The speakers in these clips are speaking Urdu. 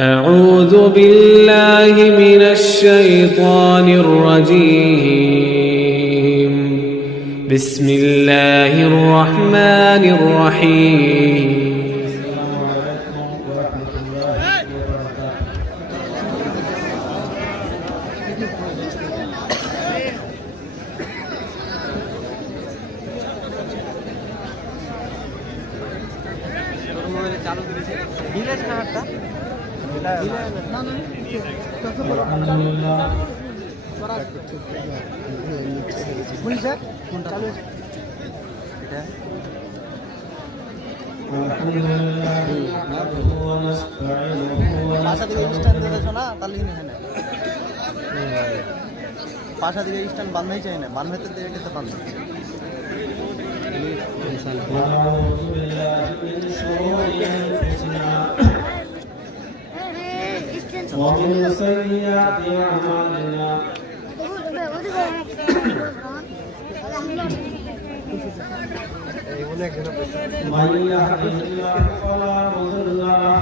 أعوذ بالله من الشيطان الرجيم بسم الله الرحمن الرحيم পাশা দিকে স্ট্যান্ড বাঁধতেই চাই না, বাঁধতে দিয়ে যেতে পারবে। ومن سيئات أعمالنا من يهده الله فلا مضل له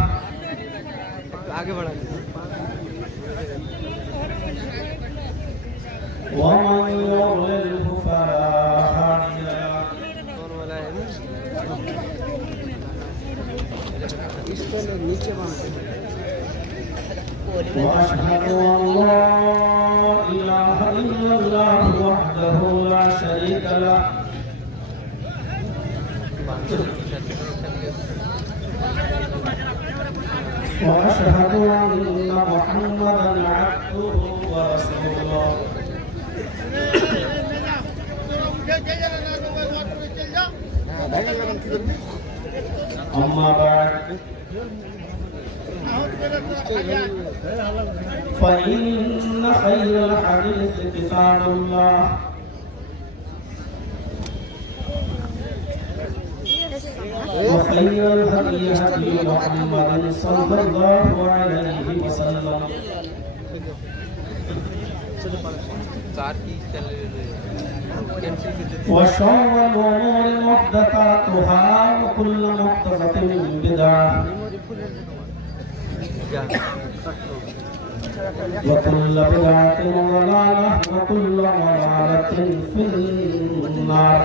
ومن يضلله فلا هادي له وأشهد أن لا إله إلا الله وحده لا شريك له وأشهد أن محمدا عبده ورسوله أما بعد فإن خير الحديث كتاب الله وخير الهدي هدي محمد صلى الله عليه وسلم وشر الأمور محدثاتها وكل محدثة بدعة وكل بدعة ضلالة وكل ضلالة في النار.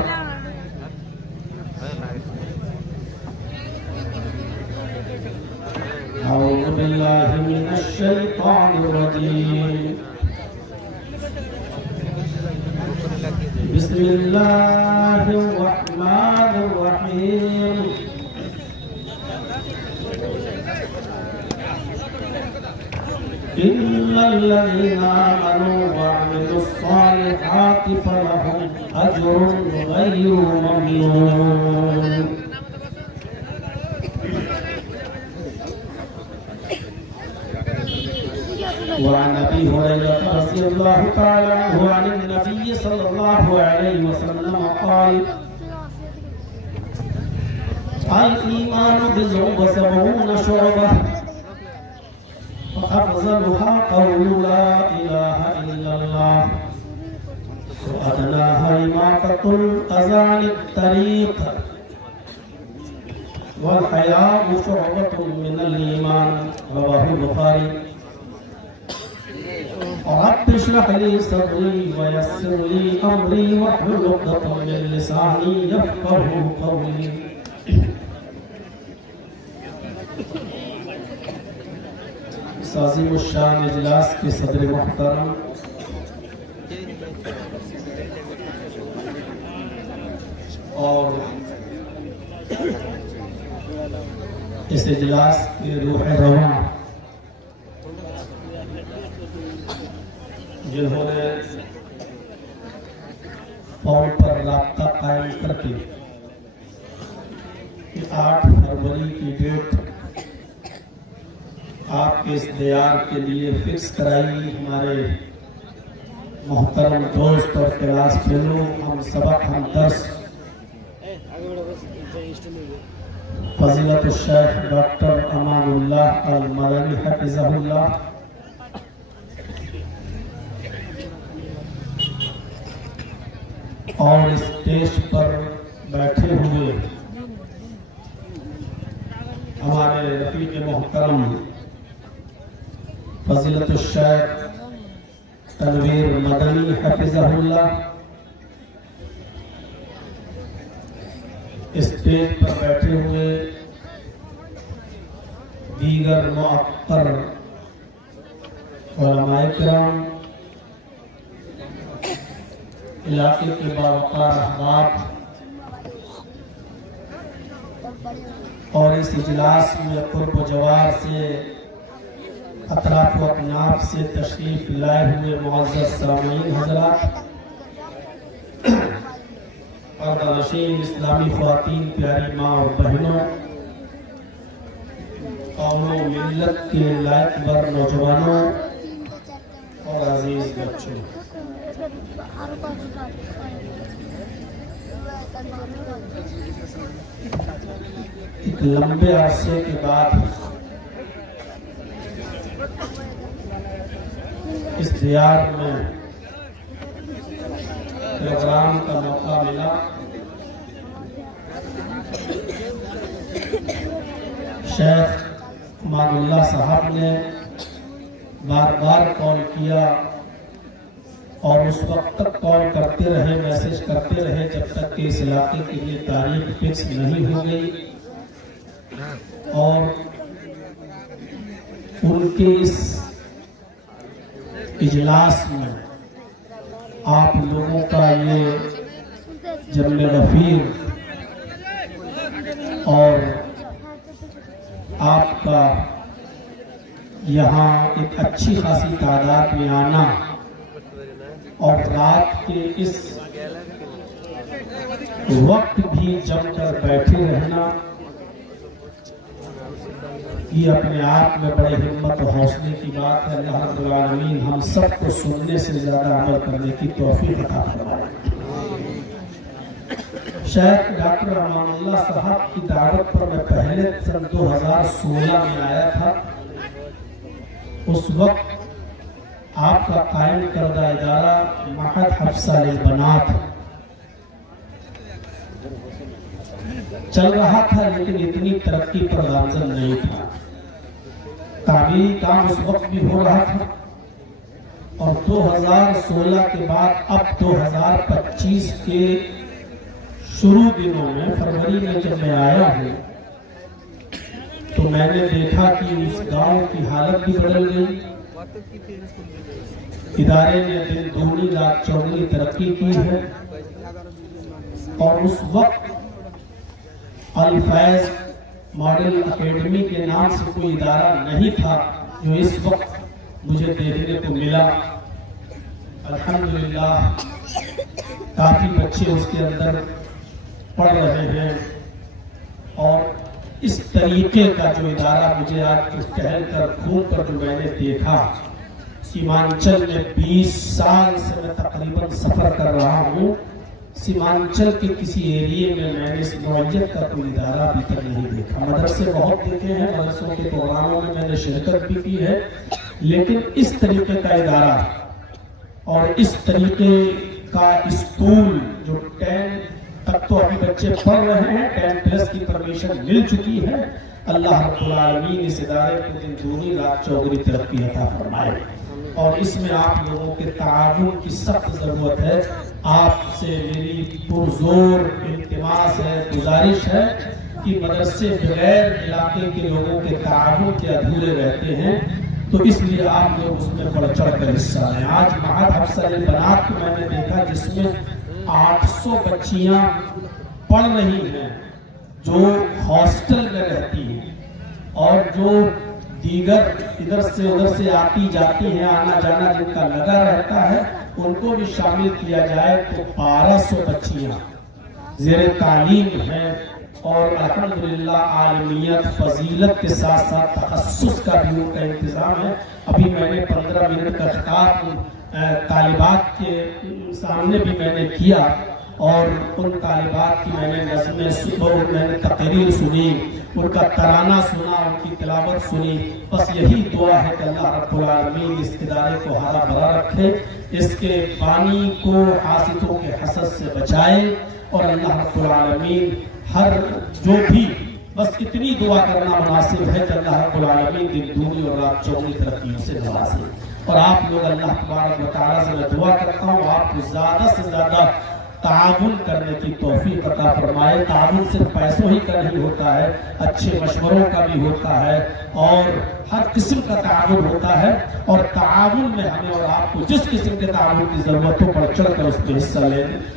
أعوذ بالله من الشيطان الرجيم. بسم الله الرحمن الرحيم. إن الذين آمنوا وعملوا الصالحات فلهم أجر غير ممنون. وعن أبي هريرة رضي الله تعالى عنه عن النبي صلى الله عليه وسلم قال: الإيمان بضع وسبعون شعبة وأفضلها قول لا إله إلا الله وأدناها إماطة الأذى عن الطريق والحياء شعبة من الإيمان. رواه البخاري. رب اشرح لي صدري ويسر لي أمري واحلل عقدة من لساني يفقهوا قولي. عظیم الشان اجلاس کے صدر محترم اور اس اجلاس کے روح رواں جنہوں نے فون پر رابطہ قائم کر کے 8 فروری کی ڈیٹ آپ کے اس دیار کے لیے فکس کرائی. ہمارے محترم دوست اور کلاس فیلو، ہم سبق ہم درس فضیلت الشیخ ڈاکٹر امان اللہ المدنی حفظہ اللہ، اور اسٹیج پر بیٹھے ہوئے ہمارے رفیق محترم فضیلت الشیخ تنویر مدنی حفظہ اللہ اسٹیج پر بیٹھے ہوئے دیگر معطر علماء کرام، علاقے کے باوقار احباب اور اس اجلاس میں قرب و جوار سے اطراف و اکناف سے تشریف لائے ہوئے معزز سامعین حضرات، پردہ نشین اسلامی خواتین، پیاری ماں اور بہنوں، قوم و ملت کے لائق بر نوجوانوں اور عزیز بچوں، ایک لمبے عرصے کے بعد اس دیار میں پروگرام کا موقع ملا۔ شیخ امان اللہ صاحب نے بار بار کال کیا اور اس وقت تک کال کرتے رہے، میسج کرتے رہے جب تک کہ اس علاقے کے لیے تاریخ فکس نہیں ہو گئی، اور ان کے اس اجلاس میں آپ لوگوں کا یہ جمع غفیر اور آپ کا یہاں ایک اچھی خاصی تعداد میں آنا اور رات کے اس وقت بھی جم کر بیٹھے رہنا، یہ اپنے آپ میں بڑے ہمت و حوصلے کی بات ہے۔ اللہ رب العالمین ہم سب کو سننے سے زیادہ عمل کرنے کی توفیق عطا فرمائے۔ شیخ ڈاکٹر امان اللہ صاحب کی دعوت پر میں پہلے سن 2016 میں آیا تھا۔ اس وقت آپ کا قائم کردہ ادارہ معہد حفصہ للبنات چل رہا تھا، لیکن اتنی ترقی پر گامزن نہیں تھا۔ تعمیری کام اس وقت بھی ہو رہا تھا، اور 2016 کے بعد اب 2025 کے شروع دنوں میں فروری میں جب میں آیا ہوں تو میں نے دیکھا کہ اس گاؤں کی حالت بھی بدل گئی، ادارے نے دن دگنی رات چوگنی ترقی کی ہے، اور اس وقت الفیض ماڈل اکیڈمی کے نام سے کوئی ادارہ نہیں تھا جو اس وقت مجھے دیکھنے کو ملا۔ الحمدللہ کافی بچے اس کے اندر پڑھ رہے ہیں، اور اس طریقے کا جو ادارہ مجھے آج ٹہل کر گھوم کر جو میں نے دیکھا، سیمانچل میں 20 سال سے میں تقریباً سفر کر رہا ہوں، سیمانچل کے کسی ایریے میں نے اس نوعیت کا کوئی ادارہ ابھی تک نہیں دیکھا۔ مدرسے بہت دیکھے ہیں، مدرسوں کے پروگراموں میں نے شرکت بھی کی ہے، لیکن اس طریقے کا ادارہ اور اس طریقے کا اسکول جو 10 تک تو ابھی بچے پڑھ رہے ہیں، 10+ کی پرمیشن مل چکی ہے۔ اللہ رب العالمین اس ادارے کو دن دگنی رات چوگنی ترقی عطا فرمائے، اور اس میں آپ لوگوں کے تعاون کی سخت ضرورت ہے۔ آپ سے میری پرزور التماس ہے، گزارش ہے کہ مدرسے بغیر علاقے کے لوگوں کے تعاون کے ادھورے رہتے ہیں، تو اس لیے آپ لوگ اس میں بڑھ چڑھ کر حصہ لیں۔ آج معہد حفصہ للبنات کو میں نے دیکھا جس میں 800 بچیاں پڑھ رہی ہیں جو ہاسٹل میں رہتی ہیں، اور جو دیگر ادھر سے ادھر سے آتی جاتی ہیں، آنا جانا جن کا لگا رہتا ہے، ان کو بھی شامل کیا جائے تو 1200 بچیاں زیر تعلیم ہیں، اور الحمدللہ عالمیت فضیلت کے ساتھ ساتھ تخصص کا بھی ان کا انتظام ہے۔ ابھی میں نے 15 منٹ کا خطاب طالبات کے سامنے بھی میں نے کیا، اور ان طالبات کی میں نے نظمیں سنی، میں نے تقریر سنی، ان کا ترانہ سنا، ان کی تلاوت سنی۔ بس یہی دعا ہے کہ اللہ رب العالمین اس ادارے کو ہرا بھرا رکھے، اس کے بانی کو حاسدوں کے حسد سے بچائے، اور اللہ رب العالمین ہر جو بھی بس اتنی دعا کرنا مناسب ہے کہ اللہ رب العالمین دن دونی اور رات چوگنی ترقیوں سے نوازے. اور آپ لوگ اللہ تبارک و تعالیٰ سے میں دعا کرتا ہوں آپ کو زیادہ سے زیادہ تعاون کرنے کی توفیق عطا فرمائے. تعاون صرف پیسوں ہی کا نہیں ہوتا ہے، اچھے مشوروں کا بھی ہوتا ہے اور ہر قسم کا تعاون ہوتا ہے. اور تعاون میں ہمیں اور آپ کو جس قسم کے تعاون کی ضرورتوں پر چڑھ کر اس میں حصہ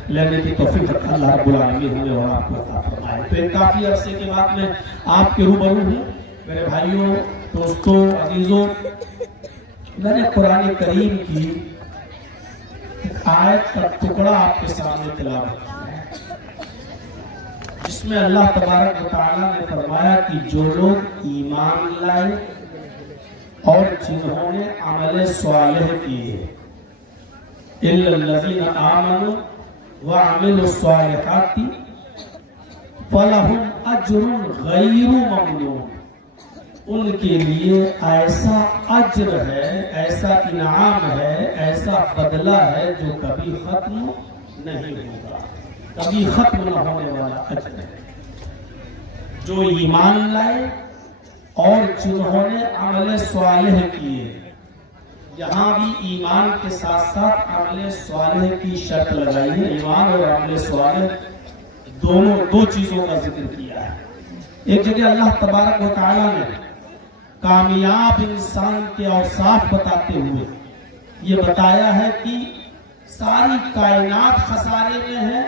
لینے کی توفیق اللہ رب العالمین ہمیں اور آپ کو عطا فرمائے. تو ایک کافی عرصے کے بعد میں آپ کے روبرو ہوں. میرے بھائیوں، دوستوں، عزیزوں، میں نے قرآن کریم کی آیت کا ٹکڑا آپ کے سامنے تلاوت کیا ہے، جس میں اللہ تبارک و تعالیٰ نے فرمایا کہ جو لوگ ایمان لائے اور جنہوں نے عمل صالح کیے، الا الذین آمنوا وعملوا الصالحات فلہم اجر غیر ممنون. ان کے لیے ایسا اجر ہے، ایسا انعام ہے، ایسا بدلہ ہے جو کبھی ختم نہیں ہوگا، کبھی ختم نہ ہونے والا اجر ہے. جو ایمان لائے اور جنہوں نے عمل صالح کیے، یہاں بھی ایمان کے ساتھ ساتھ عمل صالح کی شرط لگائی ہے. ایمان اور عمل صالح دونوں دو چیزوں کا ذکر کیا ہے. ایک جگہ اللہ تبارک و تعالیٰ نے کامیاب انسان کے اوصاف بتاتے ہوئے یہ بتایا ہے کہ ساری کائنات خسارے میں ہے،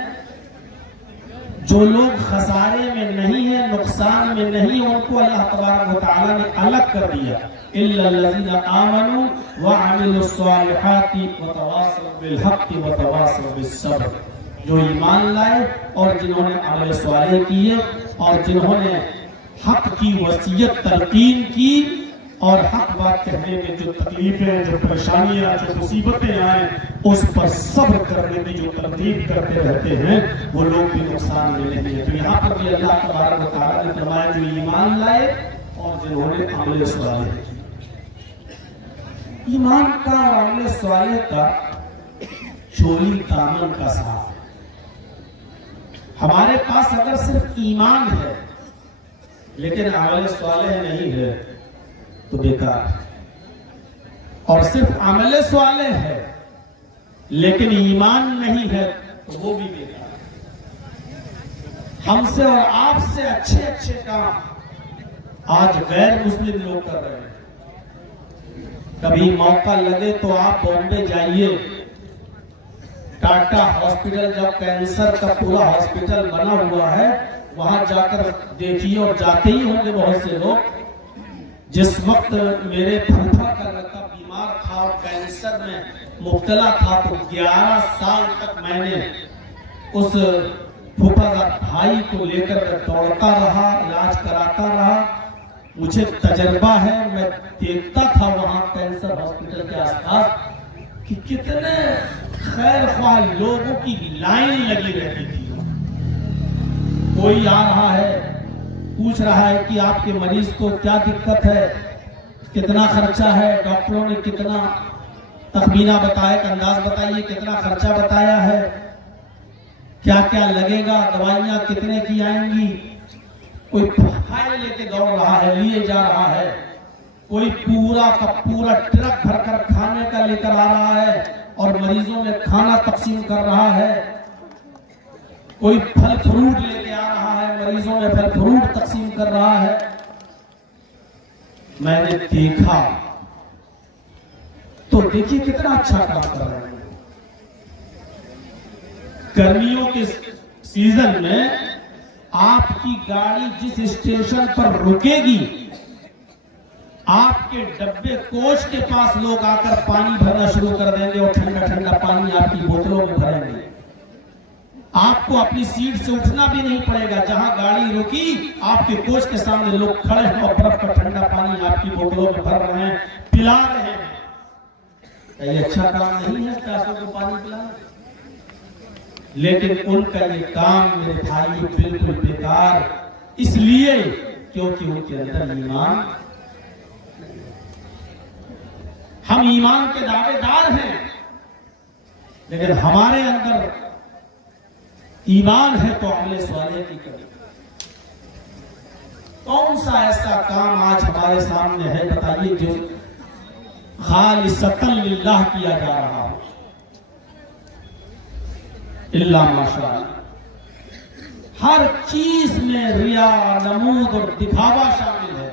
جو لوگ خسارے میں نہیں ہیں، نقصان میں نہیں، ان کو اللہ تبارک و تعالیٰ نے الگ کر دیا. الا الذین آمنوا وعملوا الصالحات وتواصوا بالحق وتواصوا بالصبر. جو ایمان لائے اور جنہوں نے عمل صالح کیے اور جنہوں نے حق کی وصیت تلقین کی اور حق بات کہنے میں جو تکلیفیں، جو پریشانیاں، جو مصیبتیں آئیں اس پر صبر کرنے کی جو ترغیب کرتے رہتے ہیں، وہ لوگ بھی نقصان میں نہیں ہیں. تو یہاں پر بھی اللہ تبارک و تعالیٰ نے فرمایا جو ایمان لائے اور جنہوں نے عمل صالح کیا. ایمان کا اور عمل صالح کا چولی دامن کا ساتھ. ہمارے پاس اگر صرف ایمان ہے لیکن عمل صالح نہیں ہے تو بیکار ہے، اور صرف عمل صالح ہے لیکن ایمان نہیں ہے تو وہ بھی بیکار ہے. ہم سے اور آپ سے اچھے اچھے کام آج غیر مسلم لوگ کر رہے ہیں. کبھی موقع لگے تو آپ بامبے جائیے، ٹاٹا ہاسپٹل جب کینسر کا پورا ہاسپٹل بنا ہوا ہے وہاں جا کر دیکھیے، اور جاتے ہی ہوں گے بہت سے لوگ. جس وقت میرے پھوپھا کا لڑکا بیمار تھا اور کینسر میں مبتلا تھا تو 11 سال تک میں نے اس پھوپھا کا بھائی کو لے کر دوڑتا رہا، علاج کراتا رہا. مجھے تجربہ ہے، میں دیکھتا تھا وہاں کینسر ہاسپٹل کے آس پاس کہ کتنے خیر خواہ لوگوں کی لائن لگی رہتی تھی. کوئی آ رہا ہے، پوچھ رہا ہے کہ آپ کے مریض کو کیا دقت ہے، کتنا خرچہ ہے، ڈاکٹروں نے کتنا تخمینہ بتایا، ایک انداز بتائیے کتنا خرچہ بتایا ہے، کیا کیا لگے گا، دوائیاں کتنے کی آئیں گی. کوئی فائل لے کے دوڑ رہا ہے، لیے جا رہا ہے. کوئی پورا کا پورا ٹرک بھر کر کھانے کا لے کر آ رہا ہے اور مریضوں میں کھانا تقسیم کر رہا ہے. کوئی پھل فروٹ لے کے آ رہا ہے، مریضوں میں پھل فروٹ تقسیم کر رہا ہے. میں نے دیکھا تو دیکھیے کتنا اچھا کام کر رہے ہیں. گرمیوں کے سیزن میں آپ کی گاڑی جس اسٹیشن پر رکے گی، آپ کے ڈبے کوچ کے پاس لوگ آ کر پانی بھرنا شروع کر دیں گے اور ٹھنڈا ٹھنڈا پانی آپ کی بوتلوں میں بھریں گے. آپ کو اپنی سیٹ سے اٹھنا بھی نہیں پڑے گا. جہاں گاڑی رکی آپ کے کوچ کے سامنے لوگ کھڑے ہیں اور برف کا ٹھنڈا پانی آپ کی بوتلوں میں بھر رہے ہیں، پلا رہے ہیں. یہ اچھا کام نہیں ہے پیاسوں کو پانی پلانا؟ لیکن ان کا یہ کام میرے بھائی بالکل بیکار، اس لیے کیونکہ ان کے اندر ایمان. ہم ایمان کے دعوے دار ہیں لیکن ہمارے اندر ایمان ہے تو عمل صالح کی کریں. کون سا ایسا کام آج ہمارے سامنے ہے بتائیے جو خالصتاً للہ کیا جا رہا ہو؟ اللہ ماشاء اللہ ہر چیز میں ریا، نمود اور دکھاوا شامل ہے۔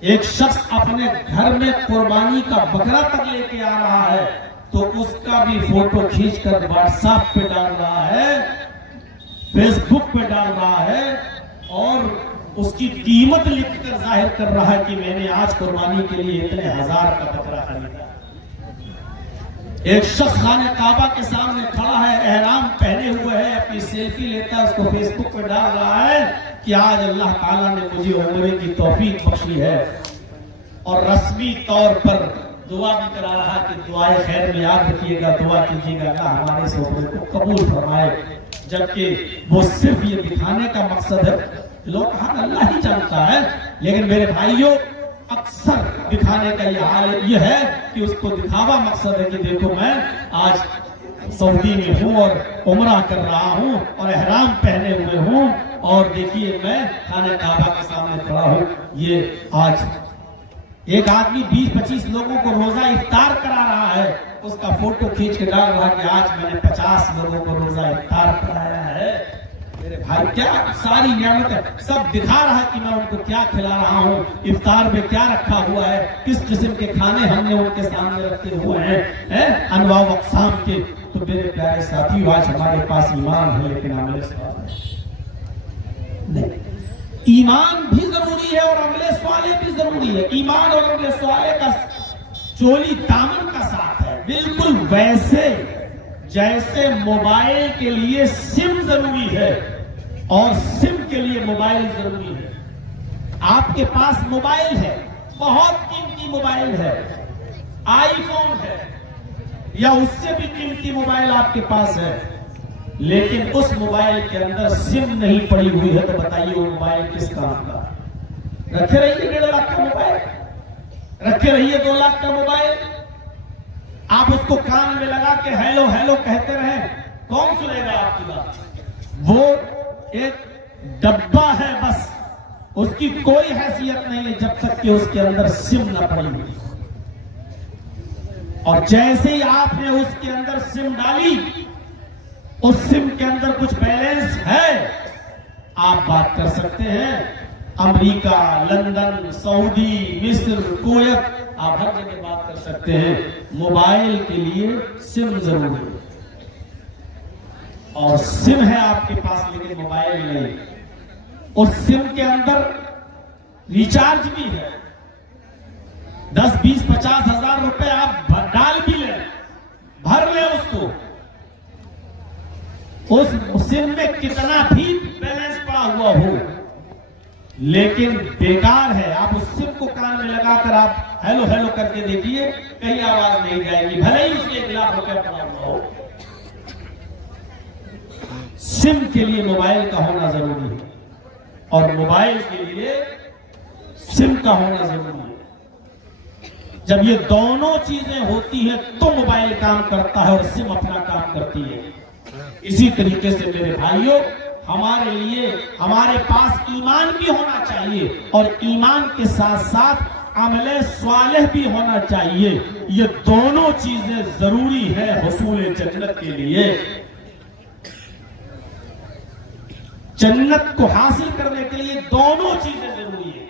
ایک شخص اپنے گھر میں قربانی کا بکرا تک لے کے آ رہا ہے تو اس کا بھی فوٹو کھینچ کر واٹس ایپ پہ ڈال رہا ہے، فیس بک پہ ڈال رہا ہے اور اس کی قیمت لکھ کر ظاہر کر رہا ہے کہ میں نے آج قربانی کے لیے اتنے ہزار کا بکرا خریدا۔ ایک شخص خانہ کعبہ کے سامنے کھڑا ہے، احرام پہنے ہوئے ہے، اپنی سیلفی لیتا ہے، اس کو فیس بک پہ ڈال رہا ہے کہ آج اللہ تعالیٰ نے مجھے عمرے کی توفیق بخشی ہے، اور رسمی طور پر دعا بھی کرا رہا کہ دعائے خیر میں یاد رکھیے گا، دعا کیجیے گا کہ ہمارے اس عمرے کو قبول فرمائے، جبکہ وہ صرف یہ دکھانے کا مقصد ہے۔ لوگ حق اللہ ہی جانتا ہے، لیکن میرے بھائیوں اکثر دکھانے کا یہ ہے کہ اس کو دکھاوا مقصد ہے کہ دیکھو میں آج سعودی میں ہوں اور عمرہ کر رہا ہوں اور احرام پہنے ہوئے ہوں، اور دیکھیے میں خانہ کعبہ کے سامنے کھڑا ہوں۔ یہ آج ایک آدمی 20-25 لوگوں کو روزہ افطار کرا رہا ہے، اس کا فوٹو کھینچ کے ڈال رہا کہ آج میں نے 50 لوگوں کو روزہ افطار کرایا ہے۔ میرے بھائی کیا ساری نعمت سب دکھا رہا ہے کہ میں ان کو کیا کھلا رہا ہوں، افطار میں کیا رکھا ہوا ہے، کس قسم کے کھانے ہم نے ان کے سامنے رکھے ہوئے ہیں، انواع و اقسام کے۔ تو میرے پیارے ساتھیو آج ہمارے پاس ایمان ہے لیکن عمل صالح نہیں۔ ایمان بھی ضروری ہے اور عمل صالح بھی ضروری ہے۔ ایمان اور عمل صالح کا چولی دامن کا ساتھ ہے، بالکل ویسے جیسے موبائل کے لیے سم ضروری ہے اور سم کے لیے موبائل ضروری ہے۔ آپ کے پاس موبائل ہے، بہت قیمتی موبائل ہے، آئی فون ہے یا اس سے بھی قیمتی موبائل آپ کے پاس ہے، لیکن اس موبائل کے اندر سم نہیں پڑی ہوئی ہے تو بتائیے وہ موبائل کس کام کا؟ رکھے رہیے 1.5 لاکھ کا موبائل، رکھے رہیے 2 لاکھ کا موبائل، آپ اس کو کان میں لگا کے ہیلو ہیلو کہتے رہیں، کون سنے گا آپ کی بات؟ وہ ایک ڈبہ ہے، بس اس کی کوئی حیثیت نہیں ہے جب تک کہ اس کے اندر سم نہ پڑی ہوئی۔ اور جیسے ہی آپ نے اس کے اندر سم ڈالی، اس سم کے اندر کچھ بیلنس ہے، آپ بات کر سکتے ہیں۔ امریکہ، لندن، سعودی، مصر، کویت، آپ ہر جگہ بات کر سکتے ہیں۔ موبائل کے لیے سم ضروری ہے، اور سم ہے آپ کے پاس لیکن موبائل نہیں۔ اس سم کے اندر ریچارج بھی ہے، 10, 20, 50 ہزار روپے آپ ڈال بھی لیں، بھر لیں اس کو، اس سم میں کتنا بھی بیلنس پڑا ہوا ہو لیکن بیکار ہے۔ آپ اس سم کو کان میں لگا کر آپ ہیلو ہیلو کر کے دیکھیے، کہیں آواز نہیں جائے گی، بھلے ہی اس میں 1 لاکھ روپے پڑا ہوا ہو۔ سم کے لیے موبائل کا ہونا ضروری ہے اور موبائل کے لیے سم کا ہونا ضروری ہے۔ جب یہ دونوں چیزیں ہوتی ہیں تو موبائل کام کرتا ہے اور سم اپنا کام کرتی ہے۔ اسی طریقے سے میرے بھائیوں، ہمارے لیے ہمارے پاس ایمان بھی ہونا چاہیے اور ایمان کے ساتھ ساتھ عمل صالح بھی ہونا چاہیے۔ یہ دونوں چیزیں ضروری ہیں حصول جنت کے لیے۔ جنت کو حاصل کرنے کے لیے دونوں چیزیں ضروری ہیں،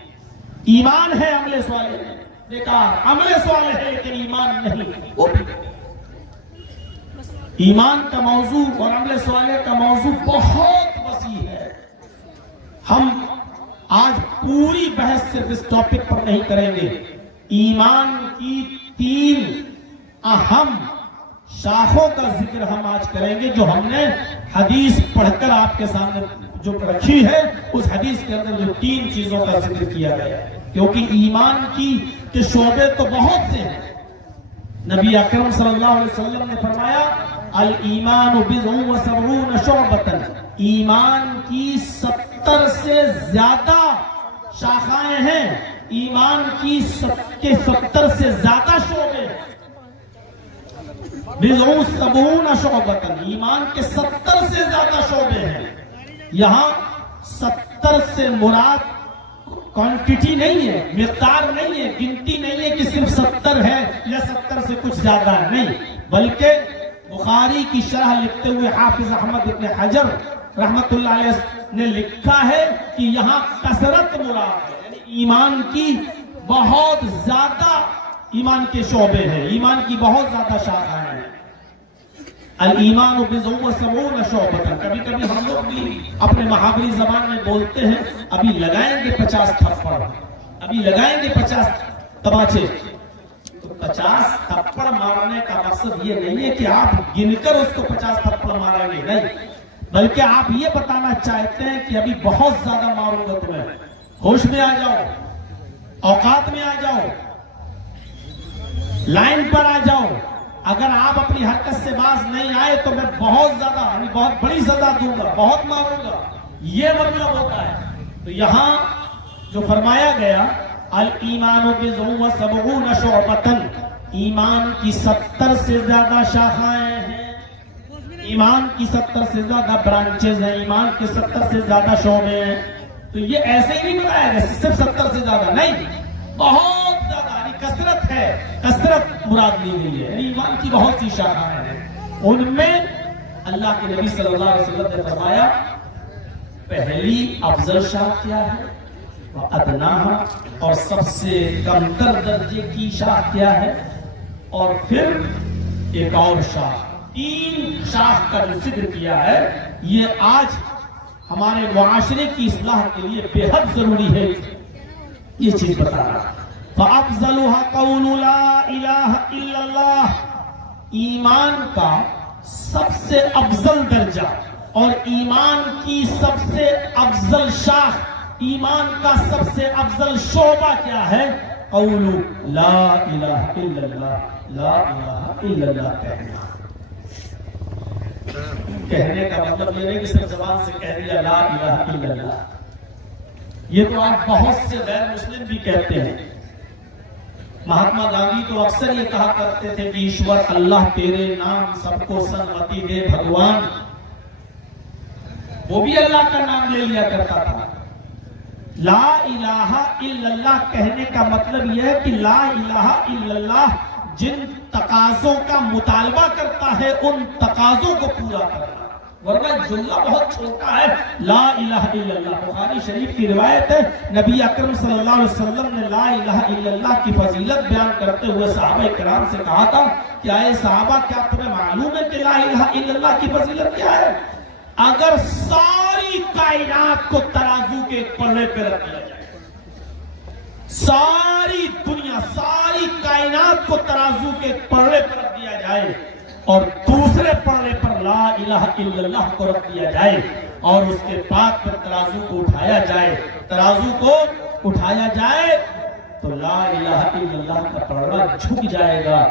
ایمان ہے، عمل صالح ہے۔ دیکھا عمل صالح ہے لیکن ایمان نہیں۔ ایمان کا موضوع اور عمل صالح کا موضوع بہت وسیع ہے، ہم آج پوری بحث صرف اس ٹاپک پر نہیں کریں گے۔ ایمان کی 3 اہم شاخوں کا ذکر ہم آج کریں گے جو ہم نے حدیث پڑھ کر آپ کے سامنے جو رکھی ہے، اس حدیث کے اندر جو 3 چیزوں کا ذکر کیا گیا ہے، کیونکہ ایمان کے شعبے تو بہت سے ہیں۔ نبی اکرم صلی اللہ علیہ وسلم نے فرمایا الایمان 70 شعبۃ، ایمان کی 70 سے زیادہ شاخائیں ہیں، ایمان کی 70 سے زیادہ شعبے ہیں۔ 70 شعبۃ، ایمان کے 70 سے زیادہ شعبے ہیں۔ یہاں 70 سے مراد کوانٹٹی نہیں ہے، مقدار نہیں ہے، گنتی نہیں ہے کہ صرف 70 ہے یا 70 سے کچھ زیادہ نہیں، بلکہ بخاری کی شرح لکھتے ہوئے حافظ احمد ابن حجر رحمت اللہ علیہ نے لکھا ہے کہ یہاں کثرت مراد ہے، یعنی ایمان کی بہت زیادہ ایمان کے شعبے ہیں، ایمان کی بہت زیادہ شاخیں ہیں۔ الایمان بضع و سبعون شعبۃ، کبھی کبھی ہم لوگ بھی اپنے محاوری زبان میں بولتے ہیں ابھی لگائیں گے 50 تھپڑ، ابھی لگائیں گے 50 تماچے۔ تو 50 تھپڑ مارنے کا مقصد یہ نہیں ہے کہ آپ گن کر اس کو 50 تھپڑ ماریں گے، نہیں، بلکہ آپ یہ بتانا چاہتے ہیں کہ ابھی بہت زیادہ ماروں گا تمہیں، ہوش میں آ جاؤ، اوقات میں آ جاؤ، لائن پر آ جاؤ، اگر آپ اپنی حرکت سے باز نہیں آئے تو میں بہت زیادہ، یعنی بہت بڑی سزا دوں گا، بہت ماروں گا، یہ مطلب ہوتا ہے۔ تو یہاں جو فرمایا گیا الایمان بضع و سبعون شعبۃ، ایمان کی 70 سے زیادہ شاخائیں ہیں، ایمان کی 70 سے زیادہ برانچز ہیں، ایمان کے 70 سے زیادہ شعبے ہیں۔ تو یہ ایسے ہی نہیں بتایا گیا صرف 70 سے زیادہ نہیں، بہت زیادہ، یعنی کثرت ہے، کثرت مراد لی گئی ہے، یعنی ایمان کی بہت سی شاخائیں ہیں۔ ان میں اللہ کے نبی صلی اللہ علیہ وسلم نے فرمایا پہلی افضل شاخ کیا ہے، ادناہا، اور سب سے کمتر درجے کی شاخ کیا ہے، اور پھر ایک اور شاخ، 3 شاخ کا جو ذکر کیا ہے، یہ آج ہمارے معاشرے کی اصلاح کے لیے بے حد ضروری ہے، یہ چیز بتا رہا۔ فَأَفْضَلُهَا قَوْلُ لَا إِلَهَ إِلَّا اللَّهِ، ایمان کا سب سے افضل درجہ اور ایمان کی سب سے افضل شاخ، ایمان کا سب سے افضل شعبہ کیا ہے؟ قول لا الہ الا اللہ، لا الہ الا اللہ کہنا۔ کہنے کا مطلب یہ نہیں کہ صرف زبان سے کہہ دیا لا الہ الا اللہ، یہ تو آج بہت سے غیر مسلم بھی کہتے ہیں۔ مہاتما گاندھی تو اکثر یہ کہا کرتے تھے کہ ایشور اللہ تیرے نام سب کو سنمتی دے بھگوان، وہ بھی اللہ کا نام لے لیا کرتا تھا۔ لا الہ الا اللہ کہنے کا مطلب یہ ہے کہ لا الہ الا اللہ جن تقاضوں کا مطالبہ کرتا ہے ان تقاضوں کو پورا کرنا، ورنہ جملہ بہت چھوٹا ہے لا الہ الا اللہ۔ بخاری شریف کی روایت ہے، نبی اکرم صلی اللہ علیہ وسلم نے لا الہ الا اللہ کی فضیلت بیان کرتے ہوئے صحابہ کرام سے کہا تھا کہ اے صحابہ کیا تمہیں معلوم ہے کہ لا الہ الا اللہ کی فضیلت کیا ہے؟ اگر ساری کائنات کو ترازو کے پلڑے پہ رکھ دیا جائے، ساری دنیا، ساری کائنات کو ترازو کے پلڑے پر رکھ دیا جائے اور دوسرے پلڑے پر لا الہ الا اللہ کو رکھ دیا جائے اور اس کے بعد پھر ترازو کو اٹھایا جائے، ترازو کو اٹھایا جائے تو لا الہ الا اللہ کا پلڑا جھک جائے گا،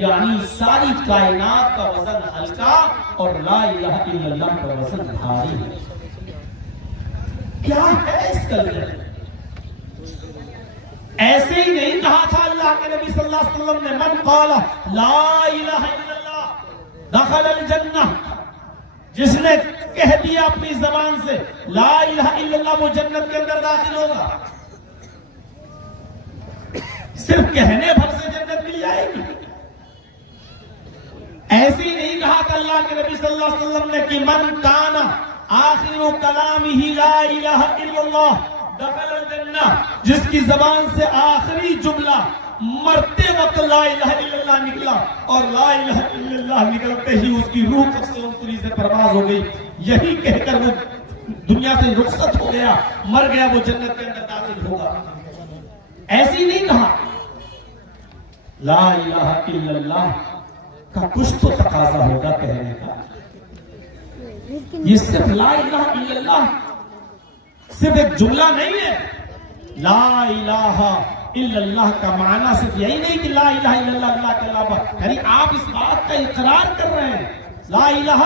یعنی ساری کائنات کا وزن ہلکا اور لا الہ الا اللہ کا وزن بھاری ہے۔ کیا ہے اس کلمے؟ ایسے ہی نہیں کہا تھا اللہ کے نبی صلی اللہ علیہ وسلم نے من قال لا الہ الا اللہ دخل الجنہ، جس نے کہہ دیا اپنی زبان سے لا الہ الا اللہ وہ جنت کے اندر داخل ہوگا۔ صرف کہنے بھر سے جنت مل جائے گی؟ ایسے ہی نہیں کہا تھا اللہ کے نبی صلی اللہ علیہ وسلم نے کہ من کان آخر کلامہ لا الہ الا اللہ دخل الجنہ، جس کی زبان سے آخری جملہ مرتے وقت لا الہ الا اللہ نکلا اور لا الہ الا اللہ نکلتے ہی اس کی روح قبض عنصری سے پرواز ہو گئی، یہی کہہ کر وہ دنیا سے رخصت ہو گیا، مر گیا، وہ جنت کے اندر داخل ہوگا۔ ایسے ہی نہیں کہا، لا الہ الا اللہ کا کچھ تو تقاضا ہوگا کہنے کا۔ یہ صرف لا الہ الا اللہ صرف ایک جملہ نہیں ہے، لا الہ الا اللہ کا معنی صرف یہی نہیں کہ لا الہ الا اللہ اللہ کے علاوہ، یعنی آپ اس بات کا اقرار کر رہے ہیں لا الہ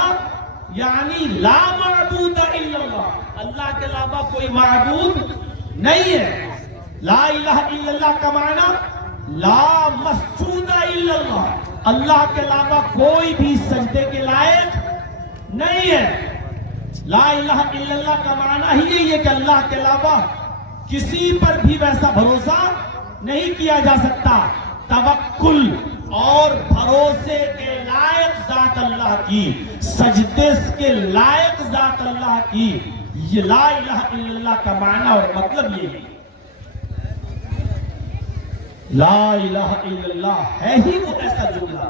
یعنی لا معبود الا اللہ، اللہ کے علاوہ کوئی معبود نہیں ہے۔ لا الہ الا اللہ کا معنی لا مسجود الا اللہ، اللہ کے علاوہ کوئی بھی سجدے کے لائق نہیں ہے۔ لا الہ الا اللہ کا معنی ہی یہی ہے کہ اللہ کے علاوہ کسی پر بھی ویسا بھروسہ نہیں کیا جا سکتا. توکل اور بھروسے کے لائق ذات اللہ کی، سجدے کے لائق ذات اللہ کی. یہ لا الہ الا اللہ کا معنی اور مطلب یہ ہے. لا الہ الا اللہ ہے ہی وہ ایسا جملہ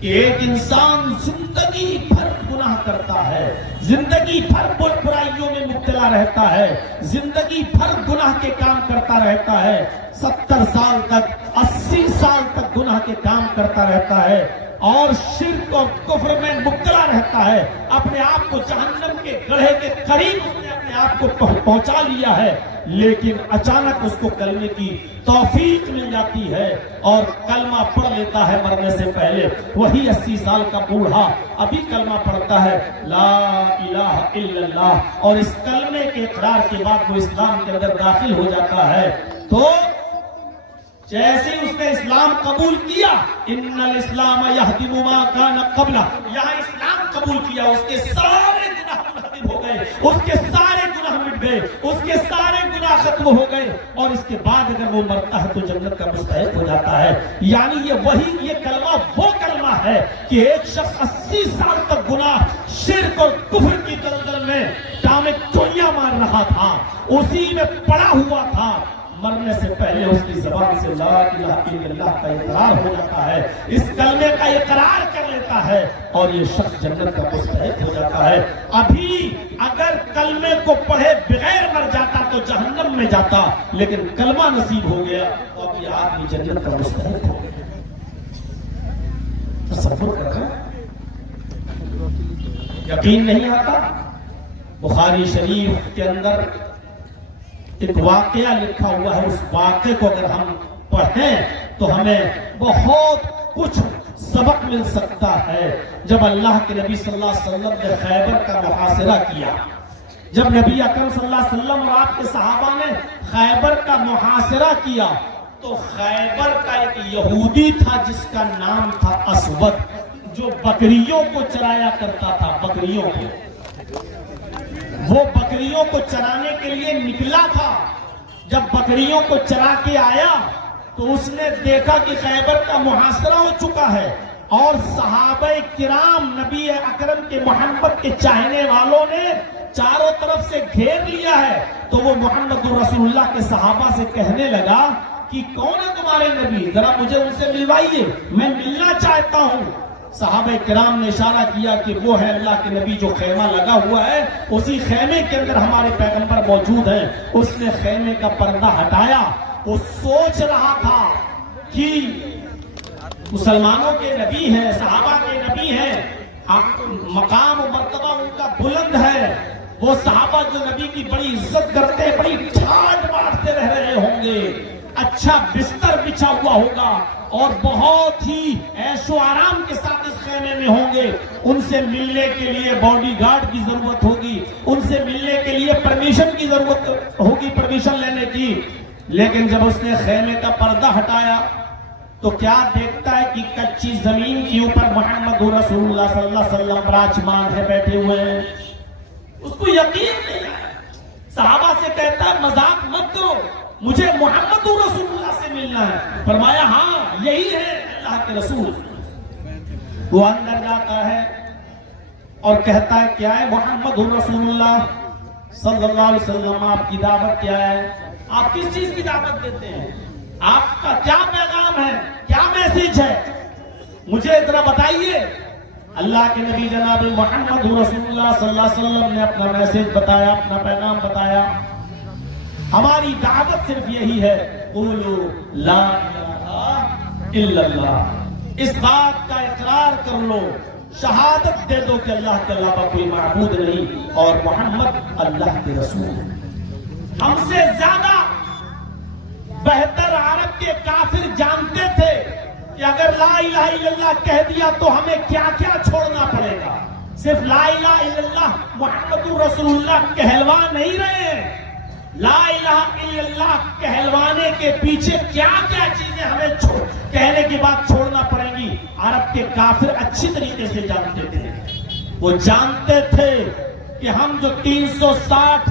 کہ ایک انسان زندگی بھر گناہ کرتا ہے، زندگی بھر برائیوں میں مبتلا رہتا ہے، زندگی بھر گناہ کے کام کرتا رہتا ہے، 70 سال تک 80 سال تک گناہ کے کام کرتا رہتا ہے اور شرک اور کفر میں مبتلا رہتا ہے، اپنے آپ کو جہنم کے گڑھے کے قریب اس نے اپنے آپ کو پہنچا لیا ہے. لیکن اچانک اس کو کلمے کی توفیق مل جاتی ہے اور کلمہ پڑھ لیتا ہے مرنے سے پہلے. وہی 80 سال کا بوڑھا ابھی کلمہ پڑھتا ہے لا الہ الا اللہ، اور اس کلمے کے اقرار کے بعد وہ اسلام کے اندر داخل ہو جاتا ہے. تو جیسے اس نے اسلام قبول کیا، ان الاسلام یہدم ما کان قبلہ، یہاں اسلام قبول کیا، اس کے سارے گناہ منہدم ہو گئے، اس کے سارے گناہ مٹ گئے، اس کے سارے گناہ ختم ہو گئے، اور اس کے بعد اگر وہ مرتا ہے تو جنت کا مستحق ہو جاتا ہے. یعنی یہ کلمہ وہ کلمہ ہے کہ ایک شخص 80 سال تک گناہ، شرک اور کفر کی دلدل میں ٹامے چولیاں مار رہا تھا، اسی میں پڑا ہوا تھا. مرنے سے پہلے اس کی زبان سے لا الہ الا اللہ کا اقرار ہو جاتا ہے، اس کلمے کا اقرار کر لیتا ہے اور یہ شخص جنت کا مستحق ہو جاتا ہے. ابھی اگر کلمے کو پڑھے بغیر مر جاتا تو جہنم میں جاتا، لیکن کلمہ نصیب ہو گیا تو اب یہ آدمی جنت کا مستحق ہو گیا. تصور کریں، یقین نہیں آتا. بخاری شریف کے اندر ایک واقعہ لکھا ہوا ہے، اس واقعے کو اگر ہم پڑھیں تو ہمیں بہت کچھ سبق مل سکتا ہے. جب اللہ کے نبی صلی اللہ علیہ وسلم نے خیبر کا محاصرہ کیا، جب نبی اکرم صلی اللہ علیہ وسلم اور آپ کے صحابہ نے خیبر کا محاصرہ کیا تو خیبر کا ایک یہودی تھا جس کا نام تھا اسود، جو بکریوں کو چرایا کرتا تھا. بکریوں کو، وہ بکریوں کو چرانے کے لیے نکلا تھا. جب بکریوں کو چرا کے آیا تو اس نے دیکھا کہ خیبر کا محاصرہ ہو چکا ہے اور صحابہ کرام نبی اکرم کے محمد کے چاہنے والوں نے چاروں طرف سے گھیر لیا ہے. تو وہ محمد رسول اللہ کے صحابہ سے کہنے لگا کہ کون ہے تمہارے نبی، ذرا مجھے ان سے ملوائیے، میں ملنا چاہتا ہوں. صحابہ کرام نے اشارہ کیا کہ وہ ہے اللہ کے نبی جو خیمہ لگا ہوا ہے، اسی خیمے کے اندر ہمارے پیغمبر موجود ہیں. اس نے خیمے کا پردہ ہٹایا. وہ سوچ رہا تھا کہ مسلمانوں کے نبی ہیں، صحابہ کے نبی ہیں، مقام و مرتبہ ان کا بلند ہے، وہ صحابہ جو نبی کی بڑی عزت کرتے، بڑی ٹھاٹ مارتے رہ رہے ہوں گے، اچھا بستر بچھا ہوا ہوگا اور بہت ہی عیش و آرام کے ساتھ اس خیمے میں ہوں گے. ان سے ملنے کے لیے باڈی گارڈ کی ضرورت ہوگی، ان سے ملنے کے لیے پرمیشن کی ضرورت ہوگی، پرمیشن لینے کی. لیکن جب اس نے خیمے کا پردہ ہٹایا تو کیا دیکھتا ہے کہ کچی زمین کے اوپر محمد رسول اللہ صلی اللہ علیہ وسلم براجمان ہے، بیٹھے ہوئے ہیں. اس کو یقین نہیں آیا. صحابہ سے کہتا ہے مذاق مت کرو، مجھے محمد رسول اللہ سے ملنا ہے. فرمایا ہاں یہی ہے اللہ کے رسول. وہ اندر جاتا ہے اور کہتا ہے کیا ہے محمد رسول اللہ صلی اللہ علیہ وسلم، آپ کی دعوت کیا ہے، آپ کس چیز کی دعوت دیتے ہیں، آپ کا کیا پیغام ہے، کیا میسج ہے، مجھے ذرا بتائیے. اللہ کے نبی جناب محمد رسول اللہ صلی اللہ علیہ وسلم نے اپنا میسج بتایا، اپنا پیغام بتایا. ہماری دعوت صرف یہی ہے، قولوا لا الہ الا اللہ. اس بات کا اقرار کر لو، شہادت دے دو کہ اللہ کے علاوہ کوئی معبود نہیں اور محمد اللہ کے رسول ہے. ہم سے زیادہ بہتر عرب کے کافر جانتے تھے کہ اگر لا الہ الا اللہ کہہ دیا تو ہمیں کیا کیا چھوڑنا پڑے گا. صرف لا الہ الا اللہ محمد رسول اللہ کہلوا نہیں رہے ہیں، لا الہ الا اللہ کہلوانے کے پیچھے کیا کیا چیزیں ہمیں کہنے کے بعد چھوڑنا پڑیں گی. عرب کے کافر اچھی طریقے سے جانتے تھے. وہ جانتے تھے کہ ہم جو 360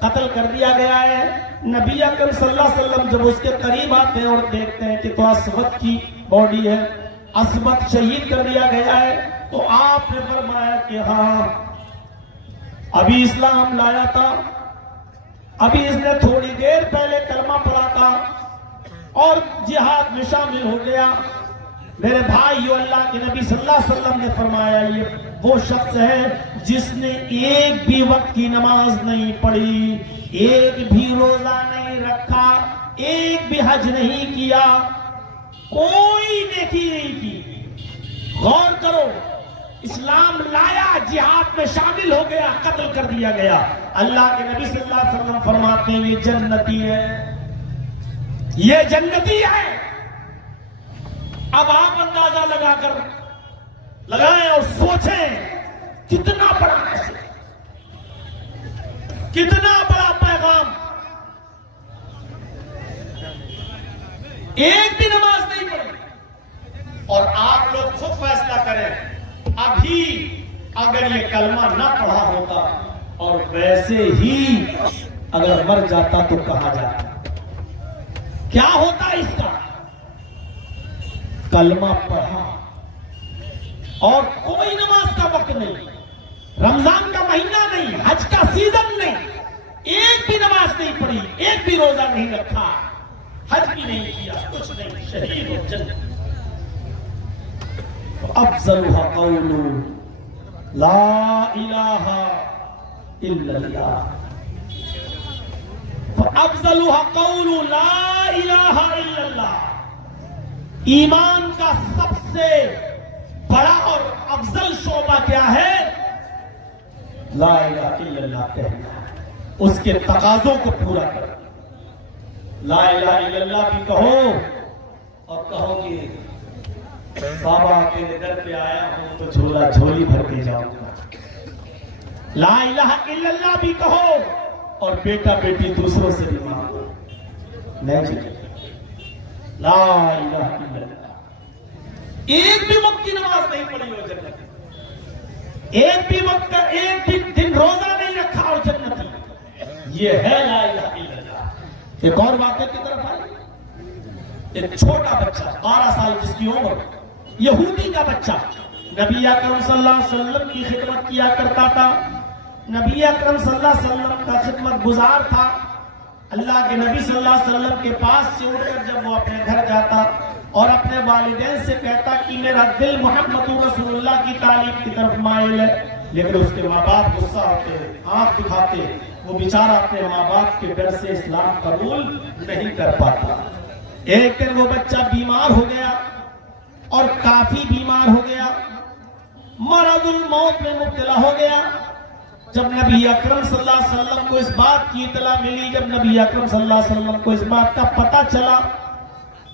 قتل کر دیا گیا ہے. نبی اکرم صلی اللہ علیہ وسلم جب اس کے قریب آتے ہیں اور دیکھتے ہیں کہ تو اسود کی باڈی ہے، اسود شہید کر دیا گیا ہے، تو آپ نے فرمایا کہ ہاں ابھی اسلام لایا تھا، ابھی اس نے تھوڑی دیر پہلے کلمہ پڑھا تھا اور جہاد میں شامل ہو گیا. میرے بھائیو، اللہ کے نبی صلی اللہ علیہ وسلم نے فرمایا یہ وہ شخص ہے جس نے ایک بھی وقت کی نماز نہیں پڑھی، ایک بھی روزہ نہیں رکھا، ایک بھی حج نہیں کیا، کوئی نیکی نہیں کی. غور کرو، اسلام لایا، جہاد میں شامل ہو گیا، قتل کر دیا گیا. اللہ کے نبی صلی اللہ علیہ وسلم فرماتے ہیں یہ جنتی ہے، یہ جنتی ہے. اب آپ اندازہ لگا کر لگائیں اور سوچیں کتنا بڑا میسج، کتنا بڑا پیغام. ایک بھی نماز نہیں پڑھی. اور آپ لوگ خود فیصلہ کریں، ابھی اگر یہ کلمہ نہ پڑھا ہوتا اور ویسے ہی اگر مر جاتا تو کہاں جاتا، کیا ہوتا اس کا؟ کلمہ پڑھا اور کوئی نماز کا وقت نہیں، رمضان کا مہینہ نہیں، حج کا سیزن نہیں، ایک بھی نماز نہیں پڑھی، ایک بھی روزہ نہیں رکھا، حج بھی نہیں کیا، کچھ نہیں، شہید ہو جنت. افضلها قول لا الہ الا اللہ، افضلها قول لا الہ الا اللہ. ایمان کا سب سے بڑا اور افضل شعبہ کیا ہے؟ لا الہ الا اللہ کہنا، اس کے تقاضوں کو پورا کرنا. لا الہ الا اللہ بھی کہو اور کہو کہ بابا تیرے در پہ آیا ہوں تو جھولا جھولی بھر کے جاؤں گا. لا الہ الا اللہ بھی کہو اور بیٹا بیٹی دوسروں سے بھی مانگو. نہیں جی، لا الہ الا اللہ. ایک بھی وقت کی نماز نہیں پڑھی ہو جنتی، ایک بھی وقت کا ایک بھی دن روزہ نہیں رکھا اور جنتی. یہ ہے لا الہ الا اللہ. ایک اور واقعہ کی طرف آئے. ایک چھوٹا بچہ 12 سال جس کی عمر، یہودی کا بچہ، نبی اکرم صلی اللہ علیہ وسلم کی خدمت کیا کرتا تھا. نبی اکرم صلی اللہ علیہ وسلم کا خدمت گزار تھا. اللہ کے نبی صلی اللہ علیہ وسلم کے پاس سے اٹھ کر جب وہ اپنے گھر جاتا اور اپنے والدین سے کہتا کہ میرا دل محمد رسول اللہ کی تعلیم کی طرف مائل ہے، لیکن اس کے ماں باپ غصہ ہوتے، آنکھ دکھاتے، وہ بیچارہ اپنے ماں باپ کے ڈر سے اسلام قبول نہیں کر پاتا. ایک دن وہ بچہ بیمار ہو گیا اور کافی بیمار ہو گیا، مرض الموت میں مبتلا ہو گیا. جب نبی اکرم صلی اللہ علیہ وسلم کو اس بات کی اطلاع ملی، جب نبی اکرم صلی اللہ علیہ وسلم کو اس بات کا پتہ چلا،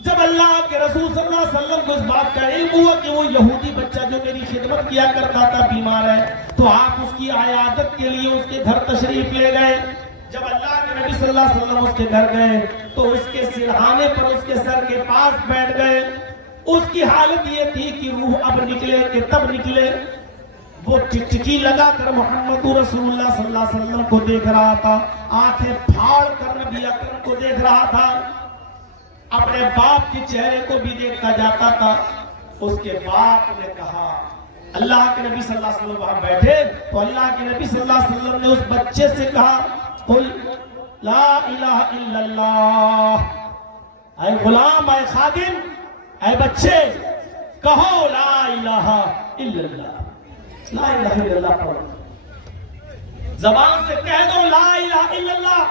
جب اللہ کے رسول صلی اللہ علیہ وسلم کو اس بات کا علم ہوا کہ وہ یہودی بچہ جو میری خدمت کیا کرتا تھا بیمار ہے، تو آپ اس کی عیادت کے لیے اس کے گھر تشریف لے گئے. جب اللہ کے نبی صلی اللہ علیہ وسلم اس کے گھر گئے تو اس کے سرہانے پر اس کے سر کے پاس بیٹھ گئے. اس کی حالت یہ تھی کہ روح اب نکلے کہ تب نکلے. وہ ٹکٹکی لگا کر محمد رسول اللہ صلی اللہ علیہ وسلم کو دیکھ رہا تھا، آنکھیں پھاڑ کر نبی اکرم کو دیکھ رہا تھا، اپنے باپ کے چہرے کو بھی دیکھتا جاتا تھا. اس کے باپ نے کہا، اللہ کے نبی صلی اللہ علیہ وسلم وہاں بیٹھے تو اللہ کے نبی صلی اللہ علیہ وسلم نے اس بچے سے کہا، قل لا الہ الا اللہ. اے غلام، اے خادم، اے بچے، کہو لا الہ الا اللہ. لا الہ الا اللہ پڑھو، زبان سے کہہ دو لا الہ الا اللہ.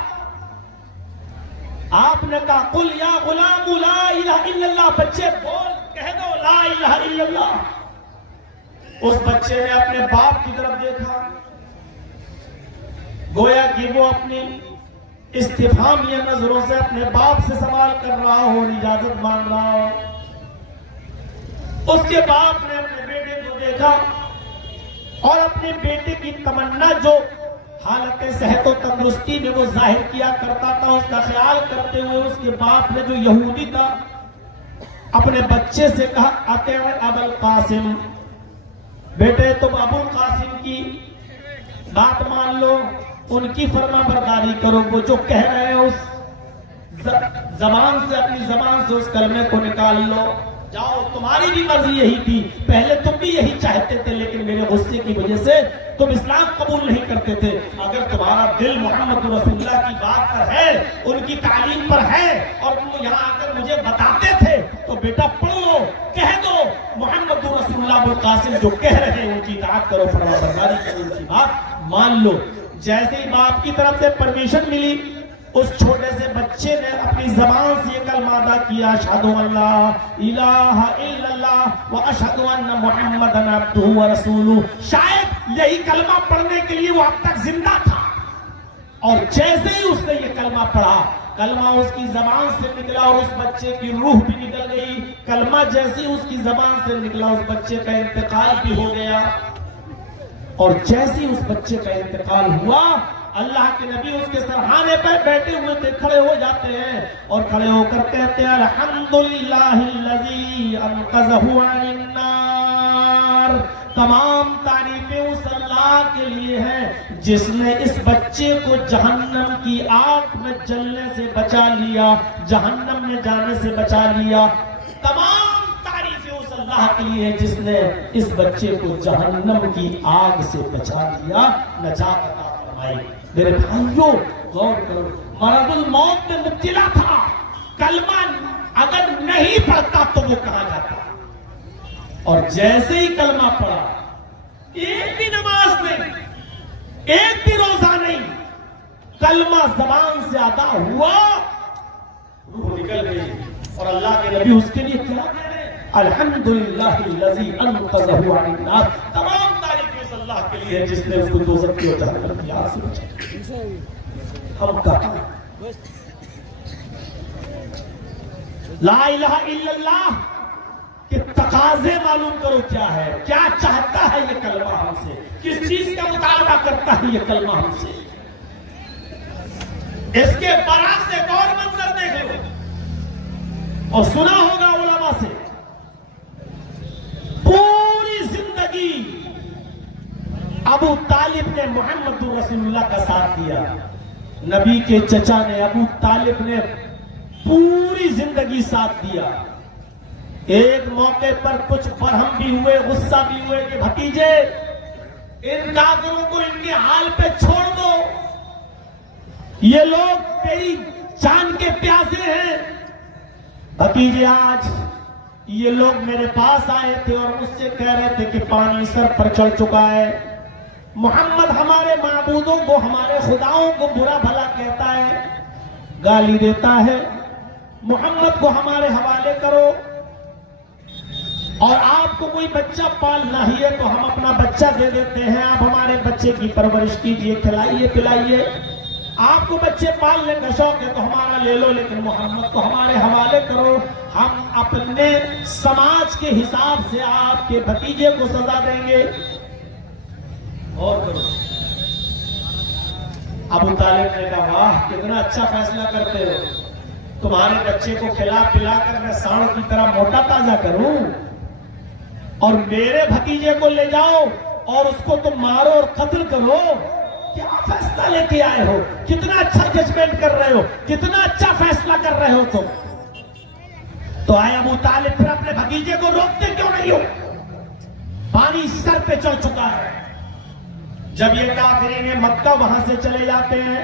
آپ نے کہا قل یا غلام لا الہ الا اللہ، بچے بول، کہہ دو لا الہ الا اللہ. اس بچے نے اپنے باپ کی طرف دیکھا، گویا کہ وہ اپنی استفہامیہ نظروں سے اپنے باپ سے سوال کر رہا ہو اور اجازت مانگ رہا ہو. اس کے باپ نے اپنے بیٹے کو دیکھا اور اپنے بیٹے کی تمنا جو حالت صحت و تندرستی میں وہ ظاہر کیا کرتا تھا، اس کا خیال کرتے ہوئے اس کے باپ نے جو یہودی تھا اپنے بچے سے کہا، اطیع ابا القاسم، بیٹے تم ابو القاسم کی بات مان لو، ان کی فرما برداری کرو، وہ جو کہہ رہے ہیں اس زبان سے، اپنی زبان سے اس کلمے کو نکال لو، جاؤ، تمہاری بھی مرضی یہی تھی، پہلے تم بھی یہی چاہتے تھے، لیکن میرے غصے کی وجہ سے تم اسلام قبول نہیں کرتے تھے۔ اگر تمہارا دل محمد رسول اللہ کی بات پر ہے، ان کی تعلیم پر ہے، اور تم یہاں آ کر مجھے بتاتے تھے، تو بیٹا پڑھ لو، کہہ دو محمد رسول اللہ ابو القاسم جو کہہ رہے ہیں ان کی اطاعت کرو، فرما برداری کرو، ان کی بات مان لو۔ جیسے ہی باپ کی طرف سے پرمیشن ملی، اس چھوٹے سے بچے نے اپنی زبان سے یہ کلمہ ادا کیا، اشہد ان لا الہ الا اللہ واشہد ان محمدن عبدہ ورسولہ۔ شاید یہی کلمہ پڑھنے کے لیے وہ اب تک زندہ تھا، اور جیسے ہی اس نے یہ کلمہ پڑھا، کلمہ اس کی زبان سے نکلا اور اس بچے کی روح بھی نکل گئی۔ کلمہ جیسے ہی اس کی زبان سے نکلا، اس بچے کا انتقال بھی ہو گیا، اور جیسے ہی اس بچے کا انتقال ہوا، اللہ کے نبی اس کے سرحانے پہ بیٹھے ہوئے تھے، کھڑے ہو جاتے ہیں اور کھڑے ہو کر کہتے ہیں الحمدللہ الذی انقذہ عن النار۔ تمام تعریفیں اس اللہ کے لیے ہیں جس نے اس بچے کو جہنم کی آگ میں جلنے سے بچا لیا، جہنم میں جانے سے بچا لیا۔ تمام تعریفیں اس اللہ کے لیے ہیں جس نے اس بچے کو جہنم کی آگ سے بچا لیا، نجات عطا فرمائی۔ میرے بھائیوں غور کرو، مرض الموت میں مبتلا تھا، کلمہ اگر نہیں پڑھتا تو وہ کہاں جاتا، اور جیسے ہی کلمہ پڑھا، ایک بھی نماز نہیں، ایک بھی روزہ نہیں، کلمہ زبان سے ادا ہوا، روح نکل گئی، اور اللہ کے نبی اس کے لیے کیا کہہ رہے ہیں؟ الحمدللہ الذی انقذہ عن النار۔ تمام تعریفیں اس اللہ کے لیے ہے جس نے اس کو دوزخ کی اور جہنم کی آگ سے بچایا۔ ہم کہا لا الہ الا اللہ کے تقاضے معلوم کرو کیا ہے، کیا چاہتا ہے یہ کلمہ ہم سے، کس چیز کا مطالبہ کرتا ہے یہ کلمہ ہم سے۔ اس کے برعکس ایک اور منظر دیکھ لو، اور سنا ہوگا علماء سے، پوری زندگی ابو طالب نے محمد رسول اللہ کا ساتھ دیا، نبی کے چچا نے، ابو طالب نے پوری زندگی ساتھ دیا۔ ایک موقع پر کچھ برہم بھی ہوئے، غصہ بھی ہوئے کہ بھتیجے ان کافروں کو ان کے حال پہ چھوڑ دو، یہ لوگ تیری جان کے پیاسے ہیں۔ بھتیجے آج یہ لوگ میرے پاس آئے تھے اور مجھ سے کہہ رہے تھے کہ پانی سر پر چڑھ چکا ہے، محمد ہمارے معبودوں کو، ہمارے خداؤں کو برا بھلا کہتا ہے، گالی دیتا ہے، محمد کو ہمارے حوالے کرو، اور آپ کو کوئی بچہ پالنا ہی ہے تو ہم اپنا بچہ دے دیتے ہیں، آپ ہمارے بچے کی پرورش کیجئے، کھلائیے پلائیے، آپ کو بچے پالنے کا شوق ہے تو ہمارا لے لو، لیکن محمد کو ہمارے حوالے کرو، ہم اپنے سماج کے حساب سے آپ کے بھتیجے کو سزا دیں گے۔ اور کرو۔ ابو طالب نے کہا واہ کتنا اچھا فیصلہ کرتے ہو، تمہارے بچے کو کھلا پلا کر میں سانڈ کی طرح موٹا تازہ کروں، اور میرے بھتیجے کو لے جاؤ اور اس کو تم مارو اور قتل کرو، کیا فیصلہ لے کے آئے ہو، کتنا اچھا ججمنٹ کر رہے ہو، کتنا اچھا فیصلہ کر رہے ہو تم۔ تو آئے ابو طالب پھر اپنے بھتیجے کو روکتے کیوں نہیں ہو، پانی سر پہ چڑھ چکا ہے۔ جب یہ کافرین مکہ وہاں سے چلے جاتے ہیں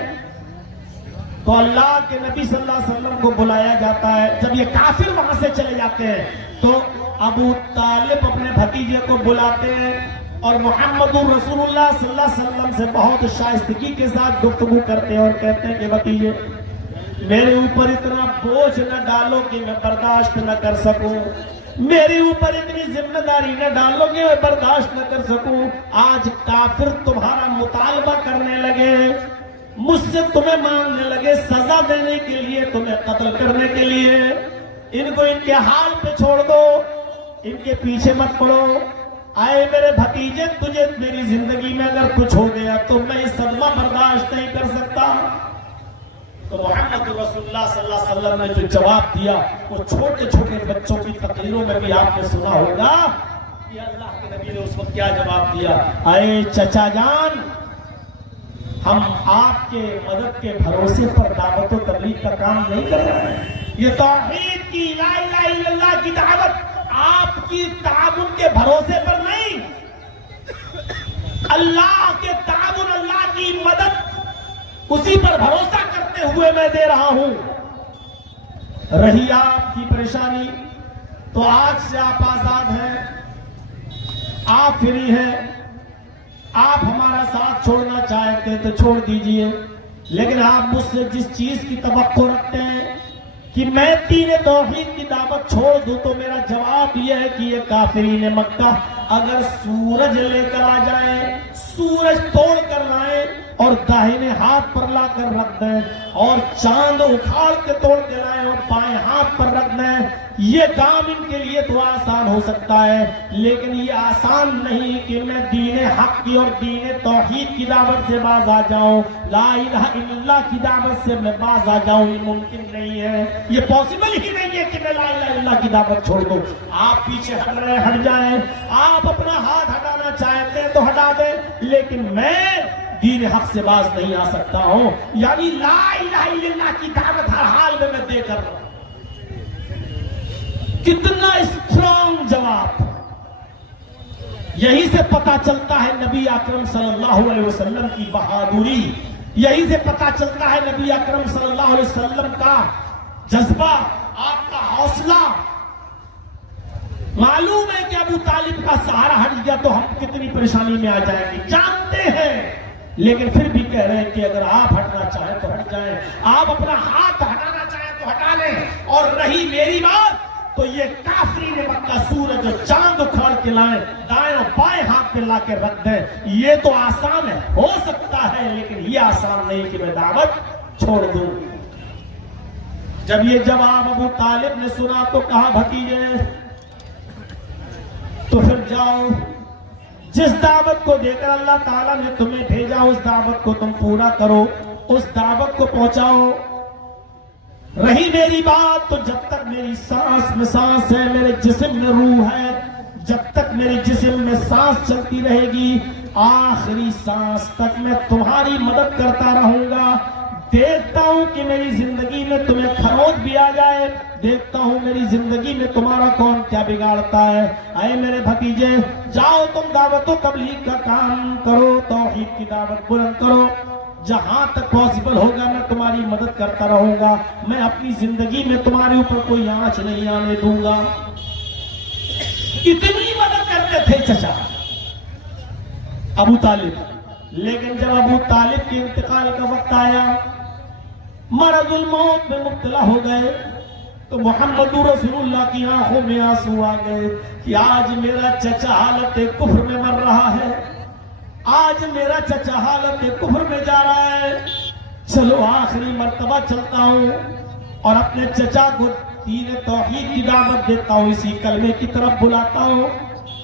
تو اللہ کے نبی صلی اللہ علیہ وسلم کو بلایا جاتا ہے، جب یہ کافر وہاں سے چلے جاتے ہیں تو ابو طالب اپنے بھتیجے کو بلاتے ہیں اور محمد رسول اللہ صلی اللہ علیہ وسلم سے بہت شائستگی کے ساتھ گفتگو کرتے ہیں اور کہتے ہیں کہ بھتیجے میرے اوپر اتنا بوجھ نہ ڈالو کہ میں برداشت نہ کر سکوں، میرے اوپر اتنی ذمہ داری نہ ڈالو کہ میں برداشت نہ کر سکوں۔ آج کافر تمہارا مطالبہ کرنے لگے، مجھ سے تمہیں مانگنے لگے سزا دینے کے لیے، تمہیں قتل کرنے کے لیے، ان کو ان کے حال پہ چھوڑ دو، ان کے پیچھے مت پڑو۔ آئے میرے بھتیجے تجھے میری زندگی میں اگر کچھ ہو گیا تو میں یہ صدمہ برداشت نہیں کر سکتا۔ تو محمد رسول اللہ صلی اللہ علیہ وسلم نے جو جواب دیا وہ چھوٹے چھوٹے بچوں کی تقریروں میں بھی آپ نے سنا ہوگا، کہ اللہ کے نبی نے اس وقت کیا جواب دیا؟ اے چچا جان، ہم آپ کے مدد کے بھروسے پر دعوت و تبلیغ کا کام نہیں کر رہے ہیں. یہ توحید کی لا الہ الا اللہ کی دعوت آپ کی تعاون کے بھروسے پر نہیں، اللہ کے تعاون، اللہ کی مدد، اسی پر بھروسہ کرتے ہوئے میں دے رہا ہوں. رہی آپ کی پریشانی تو آج سے آپ آزاد ہیں، آپ فری ہیں. آپ ہمارا ساتھ چھوڑنا چاہتے تو چھوڑ دیجئے، لیکن آپ مجھ سے جس چیز کی توقع رکھتے ہیں کہ میں دین توحید کی دعوت چھوڑ دوں، تو میرا جواب یہ ہے کہ یہ کافرین مکہ اگر سورج لے کر آ جائیں، سورج توڑ کر لائیں اور داہنے ہاتھ پر لا کر رکھ دیں، اور چاند اکھاڑ کے توڑ کے لائیں اور بائیں ہاتھ پر رکھ دیں، یہ کام ان کے لیے تو آسان ہو سکتا ہے، لیکن یہ آسان نہیں کہ میں دین حق کی اور دین توحید کی دعوت سے باز آ جاؤں، لا الہ الا اللہ کی دعوت سے میں باز آ جاؤں. یہ ممکن نہیں ہے، یہ پاسبل ہی نہیں ہے کہ میں لا الہ الا اللہ کی دعوت چھوڑ دوں. آپ پیچھے ہٹ رہے ہٹ جائیں، آپ اپنا ہاتھ ہٹانا چاہتے ہیں تو ہٹا دیں، لیکن میں دین حق سے باز نہیں آ سکتا ہوں. یعنی لا الہ الا اللہ کی دعوت ہر حال میں دے کر رہا ہوں. کتنا اسٹرانگ جواب. یہی سے پتا چلتا ہے نبی اکرم صلی اللہ علیہ وسلم کی بہادری، یہی سے پتا چلتا ہے نبی اکرم صلی اللہ علیہ وسلم کا جذبہ، آپ کا حوصلہ. معلوم ہے کہ ابو طالب کا سہارا ہٹ گیا تو ہم کتنی پریشانی میں آ جائیں گے، جانتے ہیں، لیکن پھر بھی کہہ رہے ہیں کہ اگر آپ ہٹنا چاہیں تو ہٹ جائیں، آپ اپنا ہاتھ ہٹانا چاہیں تو ہٹا لیں. اور رہی میری بات تو یہ کافرین مکہ سورج اور چاند اکھاڑ کے لائیں، دائیں اور بائیں ہاتھ پہ لا کے رکھ دیں، یہ تو آسان ہے، ہو سکتا ہے، لیکن یہ آسان نہیں کہ میں دعوت چھوڑ دوں. جب یہ جواب ابو طالب نے سنا تو کہا بھتیجے تو پھر جاؤ، جس دعوت کو دے کر اللہ تعالیٰ نے تمہیں بھیجا اس دعوت کو تم پورا کرو، اس دعوت کو پہنچاؤ. رہی میری بات تو جب تک میری سانس میں سانس ہے، میرے جسم میں روح ہے، جب تک میرے جسم میں سانس چلتی رہے گی، آخری سانس تک میں تمہاری مدد کرتا رہوں گا. دیکھتا ہوں کہ میری زندگی میں تمہیں کھروچ بھی آ جائے، دیکھتا ہوں میری زندگی میں تمہارا کون کیا بگاڑتا ہے. اے میرے بھتیجے، جاؤ تم دعوت و تبلیغ کا کام کرو، توحید کی دعوت بلند کرو. جہاں تک پاسبل ہوگا میں تمہاری مدد کرتا رہوں گا، میں اپنی زندگی میں تمہارے اوپر کوئی آنچ نہیں آنے دوں گا. اتنی مدد کرتے تھے چچا ابو طالب. لیکن جب ابو طالب کے انتقال کا وقت آیا، مرض الموت میں مبتلا ہو گئے، تو محمد رسول اللہ کی آنکھوں میں آنسو آ گئے کہ آج میرا چچا حالت کفر میں مر رہا ہے، آج میرا چچا حالت کفر میں جا رہا ہے. چلو آخری مرتبہ چلتا ہوں اور اپنے چچا کو دین توحید کی دعوت دیتا ہوں، اسی کلمے کی طرف بلاتا ہوں.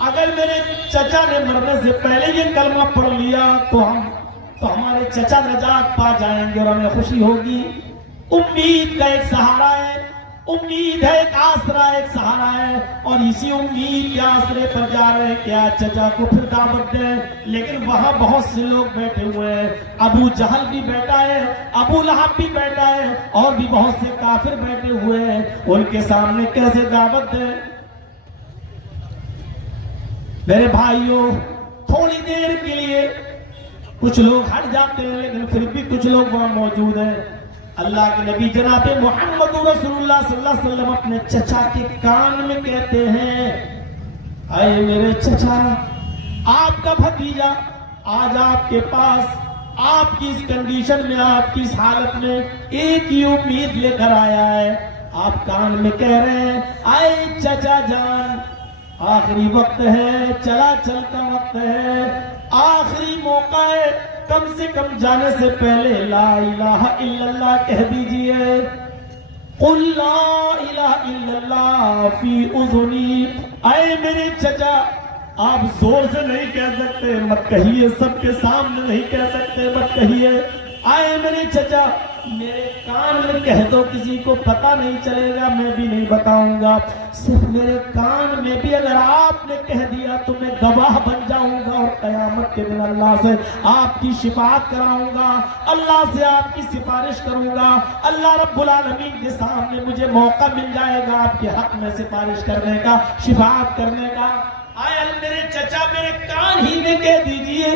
اگر میرے چچا نے مرنے سے پہلے یہ کلمہ پڑھ لیا تو ہمارے چچا نجات پا جائیں گے اور ہمیں خوشی ہوگی. امید کا ایک سہارا ہے، امید ہے، ایک آسرا، ایک سہارا ہے، اور اسی امید کے آسرے پر جا رہے ہیں کہ آج چچا کو پھر دعوت دیں. لیکن وہاں بہت سے لوگ بیٹھے ہوئے ہیں، ابو جہل بھی بیٹھا ہے، ابو لہب بھی بیٹھا ہے، اور بھی بہت سے کافر بیٹھے ہوئے ہیں. ان کے سامنے کیسے دعوت دیں؟ میرے بھائیوں، تھوڑی دیر کے لیے کچھ لوگ ہٹ جاتے ہیں، لیکن پھر بھی کچھ لوگ وہاں موجود ہیں. اللہ کے نبی جناب محمد رسول اللہ صلی اللہ علیہ وسلم اپنے چچا کے کان میں کہتے ہیں، اے میرے چچا، آپ کا بھتیجا آج آپ کے پاس، آپ کی اس کنڈیشن میں، آپ کی اس حالت میں ایک ہی امید لے کر آیا ہے. آپ کان میں کہہ رہے ہیں، اے چچا جان، آخری وقت ہے، چلا چلتا وقت ہے، آخری موقع ہے، کم سے کم جانے سے پہلے لا الہ الا اللہ کہہ دیجئے. قل لا الہ الا اللہ فی اذنی. اے میرے چچا، آپ زور سے نہیں کہہ سکتے، مت کہیے، سب کے سامنے نہیں کہہ سکتے، مت کہیے. اے میرے چچا، میرے کان میں کہہ دو، کسی کو پتہ نہیں چلے گا، میں بھی نہیں بتاؤں گا، صرف میرے کان میں بھی اگر آپ نے کہہ دیا تو میں گواہ بن جاؤں گا، اور قیامت کے دن اللہ سے آپ کی شفاعت کراؤں گا، اللہ سے آپ کی سفارش کروں گا، اللہ رب العالمین کے سامنے مجھے موقع مل جائے گا آپ کے حق میں سفارش کرنے کا، شفاعت کرنے کا۔ آئے میرے چچا میرے کان ہی میں کہہ دیجئے،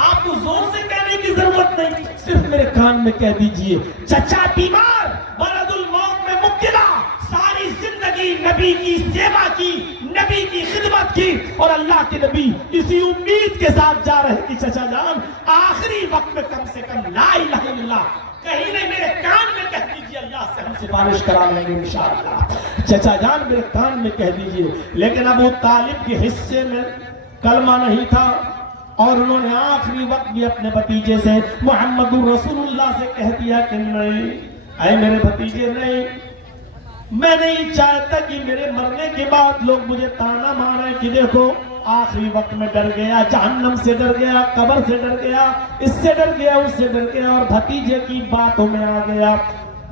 آپ کو زور سے کہنے کی ضرورت نہیں، صرف میرے کان میں کہہ دیجئے، چچا بیمار، مرض الموت میں مبتلا، ساری زندگی نبی کی سیوا کی، نبی کی خدمت کی، اور اللہ کے نبی اسی امید کے ساتھ جا رہے کہ چچا جان آخری وقت میں کم سے کم لا الہ الا اللہ کہیں نہیں، میرے کان میں کہہ دیجئے، اللہ سے ہم سفارش کرا لیں گے انشاءاللہ، چچا جان میرے کان میں کہہ دیجئے۔ لیکن ابو طالب کے حصے میں کلمہ نہیں تھا، اور انہوں نے آخری وقت بھی اپنے بھتیجے سے محمد رسول اللہ سے کہہ دیا کہ نہیں، اے میرے بھتیجے نہیں، میں نہیں چاہتا کہ میرے مرنے کے بعد لوگ مجھے تانا ماریں کہ دیکھو آخری وقت میں ڈر گیا، جہنم سے ڈر گیا، قبر سے ڈر گیا، اس سے ڈر گیا، اس سے ڈر گیا، اور بھتیجے کی باتوں میں آ گیا۔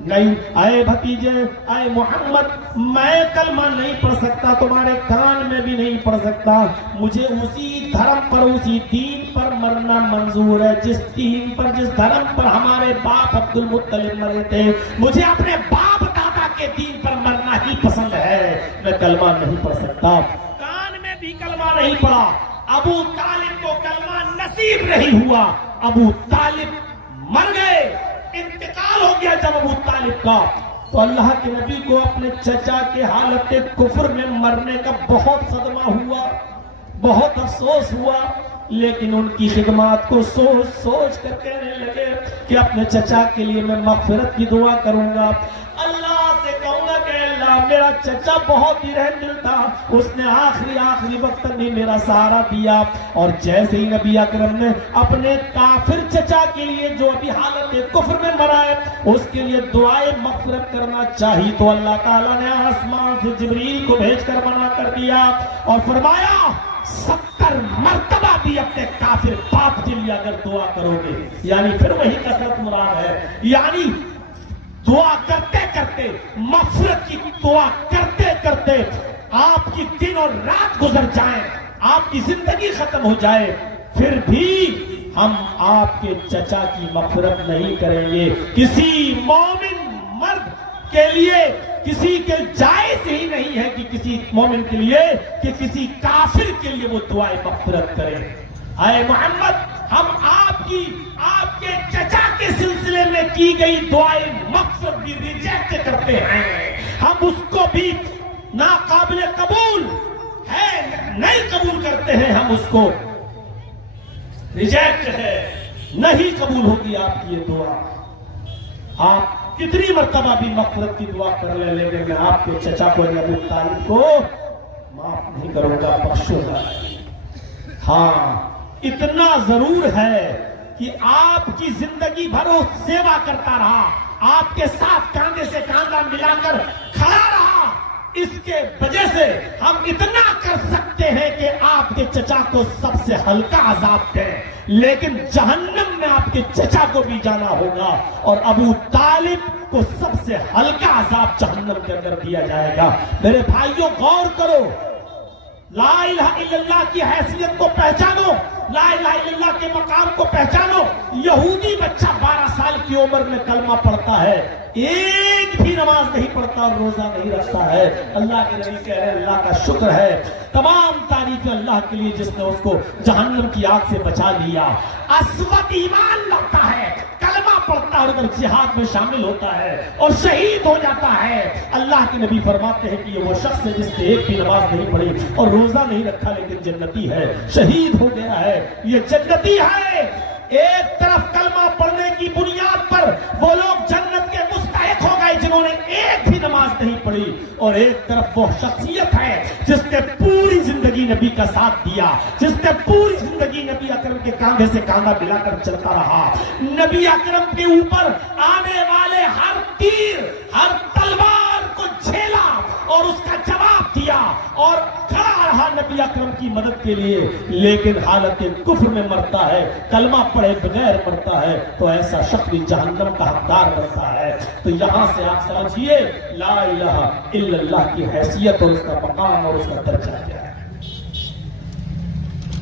نہیں، اے بھتیجے، اے محمد، میں کلمہ نہیں پڑھ سکتا، تمہارے کان میں بھی نہیں پڑھ سکتا، مجھے اسی دھرم پر، اسی دین پر مرنا منظور ہے، جس دین پر، جس دھرم پر ہمارے باپ عبد المطلب مرے تھے، مجھے اپنے باپ دادا کے دین پر مرنا ہی پسند ہے، میں کلمہ نہیں پڑھ سکتا۔ کان میں بھی کلمہ نہیں پڑھا، ابو طالب کو کلمہ نصیب نہیں ہوا، ابو طالب مر گئے، انتقال ہو گیا جب ابو طالب کا، تو اللہ کے نبی کو اپنے چچا کے حالت کفر میں مرنے کا بہت صدمہ ہوا، بہت افسوس ہوا، لیکن ان کی خدمات کو سوچ سوچ کر کہنے لگے کہ اپنے چچا کے لیے میں مغفرت کی دعا کروں گا، اللہ سے کہوں گا کہ اللہ میرا چچا بہت ہی رحم دل تھا، اس نے آخری وقت تک بھی میرا سہارا دیا، اور جیسے ہی نبی اکرم نے اپنے کافر چچا کے لیے جو ابھی حالت کفر میں مرا ہے اس کے لیے دعائے مغفرت کرنا چاہی، تو اللہ تعالیٰ نے آسمان سے جبریل کو بھیج کر منع کر دیا اور فرمایا 70 مرتبہ بھی اپنے کافر باپ کے لیے اگر دعا کرو گے، یعنی پھر وہی کثرت مراد ہے، یعنی دعا کرتے کرتے، مغفرت کی دعا کرتے کرتے آپ کی دن اور رات گزر جائیں، آپ کی زندگی ختم ہو جائے، پھر بھی ہم آپ کے چچا کی مغفرت نہیں کریں گے۔ کسی مومن مرد کے لیے کسی کے جائز ہی نہیں ہے کہ کسی مومن کے لیے کہ کسی کافر کے لیے وہ دعائے مغفرت کرے۔ اے محمد، ہم آپ کے چچا کے سلسلے میں کی گئی دعائے مغفرت بھی ریجیکٹ کرتے ہیں، ہم اس کو بھی ناقابل قبول ہے، نہیں قبول کرتے ہیں، ہم اس کو ریجیکٹ ہے، نہیں قبول ہوگی آپ کی یہ دعا۔ آپ کتنی مرتبہ بھی مغفرت کی دعا کر لیں، لیکن میں آپ کے چچا کو ابو طالب کو معاف نہیں کروں گا، بخشوں گا۔ ہاں، اتنا ضرور ہے کہ آپ کی زندگی بھر وہ سیوا کرتا رہا، آپ کے ساتھ کاندھے سے کاندھا ملا کر کھڑا رہا، اس کے وجہ سے ہم اتنا کر سکتے ہیں کہ آپ کے چچا کو سب سے ہلکا عذاب دیں، لیکن جہنم میں آپ کے چچا کو بھی جانا ہوگا، اور ابو طالب کو سب سے ہلکا عذاب جہنم کے اندر دیا جائے گا۔ میرے بھائیوں، غور کرو، لا الہ الا اللہ کی حیثیت کو پہچانو، لا الہ الا اللہ کے مقام کو پہچانو۔ یہودی بچہ 12 سال کی عمر میں کلمہ پڑھتا ہے، ایک بھی نماز نہیں پڑھتا اور روزہ نہیں رکھتا ہے، اللہ کے نبی کہہ رہے ہیں اللہ کا شکر ہے، تمام تعریفیں اللہ کے لیے جس نے اس کو جہنم کی آگ سے بچا لیا۔ اسود ایمان لاتا ہے، کلمہ پڑھتا ہے، اور اگر جہاد میں شامل ہوتا ہے اور شہید ہو جاتا ہے، اللہ کے نبی فرماتے ہیں کہ یہ وہ شخص ہے جس نے ایک بھی نماز نہیں پڑھی اور روزہ نہیں رکھا لیکن جنتی ہے، شہید ہو گیا ہے، یہ جنتی ہے۔ ایک طرف کلمہ پڑھنے کی بنیاد پر وہ لوگ جنت کے مستحق ہو گئے جنہوں نے ایک بھی نماز نہیں پڑھی، اور ایک طرف وہ شخصیت ہے جس نے پوری زندگی نبی کا ساتھ دیا، جس نے پوری زندگی نبی اکرم کے کاندھے سے کاندھا ملا کر چلتا رہا، نبی اکرم کے اوپر آنے والے ہر تیر، ہر تلوار کو جھیلا اور اس کا جواب دیا، اور کھڑا رہا نبی اکرم کی مدد کے لیے، لیکن حالت کفر میں مرتا ہے، کلمہ پڑھے بغیر مرتا ہے، تو ایسا شخص بھی جہنم کا حقدار بنتا ہے۔ تو یہاں سے آپ سمجھیے لا الہ الا اللہ کی حیثیت اور اس کا مقام اور اس کا درجہ کیا ہے۔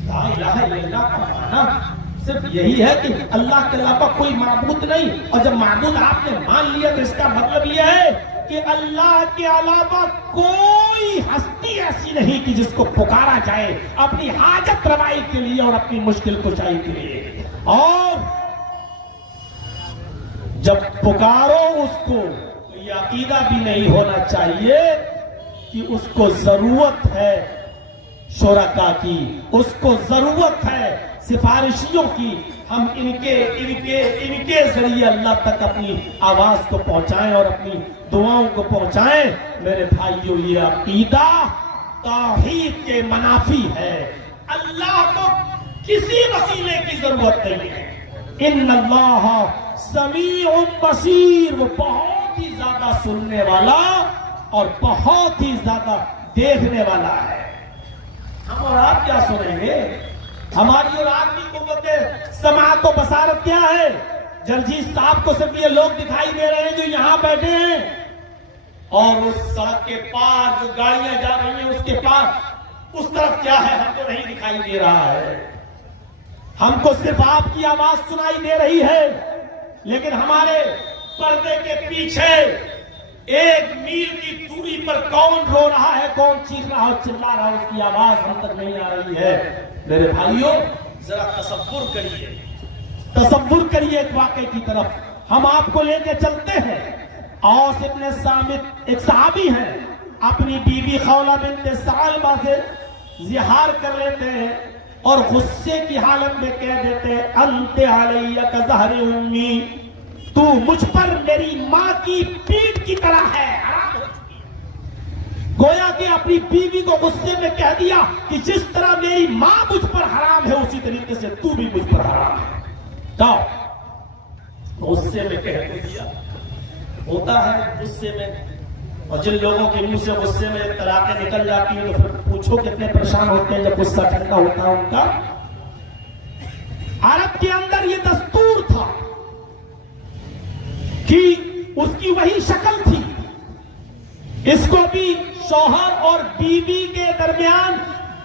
لا الہ الا اللہ کا معنی صرف یہی ہے کہ اللہ کے علاوہ کوئی معبود نہیں، اور جب معبود آپ نے مان لیا تو اس کا مطلب یہ ہے کہ اللہ کے علاوہ کوئی ہستی ایسی نہیں کہ جس کو پکارا جائے اپنی حاجت روائی کے لیے اور اپنی مشکل کشائی کے لیے۔ اور جب پکارو اس کو تو یہ عقیدہ بھی نہیں ہونا چاہیے کہ اس کو ضرورت ہے شرکا کی، اس کو ضرورت ہے سفارشیوں کی، ہم ان کے ذریعے اللہ تک اپنی آواز کو پہنچائیں اور اپنی دعاؤں کو پہنچائیں۔ میرے بھائیوں، یہ عقیدہ توحید کے منافی ہے۔ اللہ کو کسی وسیلے کی ضرورت نہیں ہے۔ ان اللہ سمیع بصیر، وہ بہت ہی زیادہ سننے والا اور بہت ہی زیادہ دیکھنے والا ہے۔ ہم اور آپ کیا سنیں گے؟ ہماری اور آپ کی قوت سماعت و بصارت کیا ہے؟ جرجیت صاحب کو صرف یہ لوگ دکھائی دے رہے ہیں جو یہاں بیٹھے ہیں، اور اس سڑک کے پار جو گاڑیاں جا رہی ہیں اس کے پار اس طرف کیا ہے ہم کو نہیں دکھائی دے رہا ہے۔ ہم کو صرف آپ کی آواز سنائی دے رہی ہے، لیکن ہمارے پردے کے پیچھے ایک میل کی دوری پر کون رو رہا ہے، کون چیخ رہا ہے، چلا رہا ہے، اس کی آواز ہم تک نہیں آ رہی ہے۔ میرے بھائیوں، ذرا تصور کریے ایک واقعے کی طرف ہم آپ کو لے کے چلتے ہیں۔ اوس ابن صامت ایک صحابی ہیں، اپنی بیوی خولہ بنت ثعلبہ سے زہار کر لیتے ہیں اور غصے کی حالت میں کہہ دیتے ہیں انت علی کظہر امی، تو مجھ پر میری ماں کی پیٹھ کی طرح ہے، حرام ہو چکی ہے۔ گویا کہ اپنی بیوی کو غصے میں کہہ دیا کہ جس طرح میری ماں مجھ پر حرام ہے اسی طریقے سے تو بھی مجھ پر حرام ہے۔ جاؤ، غصے میں کہہ دیا، ہوتا ہے غصے میں، اور جن لوگوں کے منہ سے غصے میں طلاقیں نکل جاتی ہیں تو پھر پوچھو کتنے پریشان ہوتے ہیں جب غصہ ٹھنڈا ہوتا ہے ان کا۔ عرب کے اندر یہ دستور تھا کہ اس کی وہی شکل تھی، اس کو بھی شوہر اور بیوی کے درمیان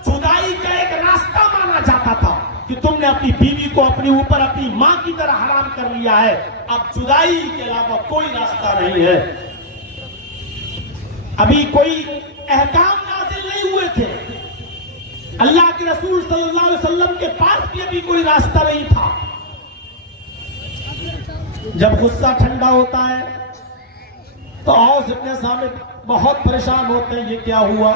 جدائی کا ایک راستہ مانا جاتا تھا کہ تم نے اپنی بیوی کو اپنے اوپر اپنی ماں کی طرح حرام کر لیا ہے، اب جدائی کے علاوہ کوئی راستہ نہیں ہے۔ ابھی کوئی احکام نازل نہیں ہوئے تھے، اللہ کے رسول صلی اللہ علیہ وسلم کے پاس بھی ابھی کوئی راستہ نہیں تھا۔ جب غصہ ٹھنڈا ہوتا ہے تو اوس ابن صامت بہت پریشان ہوتے ہیں، یہ کیا ہوا،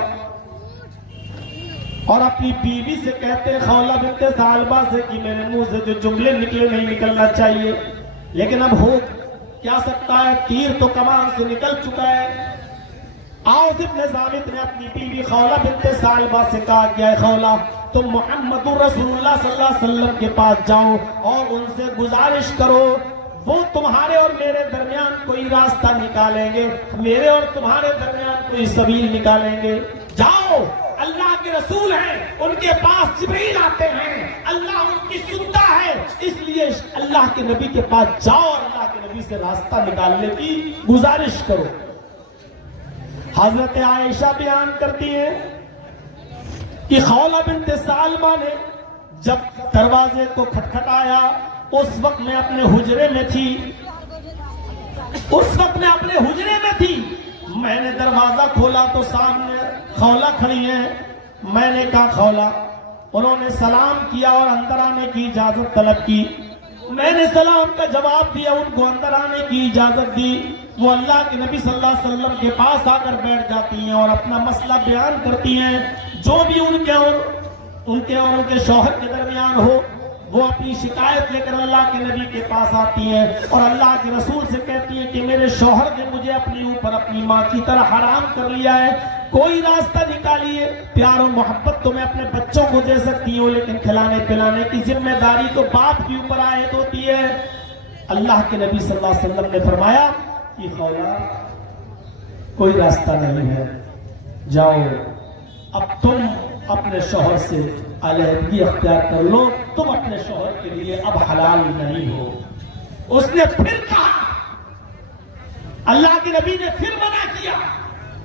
اور اپنی بیوی سے کہتے ہیں خولہ بنت ثعلبہ سے کہ میرے منہ سے جو جملے نکلے نہیں نکلنا چاہیے، لیکن اب ہو کیا سکتا ہے، تیر تو کمان سے نکل چکا ہے۔ اوس ابن صامت نے اپنی بیوی خولہ بنت ثعلبہ سے کہا کہ اے خولہ، تم محمد رسول اللہ صلی اللہ علیہ وسلم کے پاس جاؤ اور ان سے گزارش کرو، وہ تمہارے اور میرے درمیان کوئی راستہ نکالیں گے، میرے اور تمہارے درمیان کوئی سبیل نکالیں گے۔ جاؤ، اللہ کے رسول ہیں، ان کے پاس جبریل آتے ہیں، اللہ ان کی سنتا ہے، اس لیے اللہ کے نبی کے پاس جاؤ اور اللہ کے نبی سے راستہ نکالنے کی گزارش کرو۔ حضرت عائشہ بیان کرتی ہیں کہ خولہ بنت ثعلبہ نے جب دروازے کو کھٹکھٹایا، اس وقت میں اپنے حجرے میں تھی، میں نے دروازہ کھولا تو سامنے خولہ کھڑی ہیں، میں نے کہا خولہ، انہوں نے سلام کیا اور اندر آنے کی اجازت طلب کی، میں نے سلام کا جواب دیا، ان کو اندر آنے کی اجازت دی، وہ اللہ کے نبی صلی اللہ علیہ وسلم کے پاس آ کر بیٹھ جاتی ہیں اور اپنا مسئلہ بیان کرتی ہیں، جو بھی ان کے اور ان کے شوہر کے درمیان ہو، وہ اپنی شکایت لے کر اللہ کے نبی کے پاس آتی ہیں اور اللہ کے رسول سے کہتی ہیں کہ میرے شوہر نے مجھے اپنے اوپر اپنی ماں کی طرح حرام کر لیا ہے، کوئی راستہ نکالیے۔ پیار و محبت تو میں اپنے بچوں کو دے سکتی ہوں، لیکن کھلانے پلانے کی ذمہ داری تو باپ کے اوپر عائد ہوتی ہے۔ اللہ کے نبی صلی اللہ علیہ وسلم نے فرمایا کہ خولہ، کوئی راستہ نہیں ہے، جاؤ اب تم اپنے شوہر سے علیحدگی اختیار کر لو، تم اپنے شوہر کے لیے اب حلال نہیں ہو۔ اس نے پھر کہا، اللہ کے نبی نے پھر منع کیا،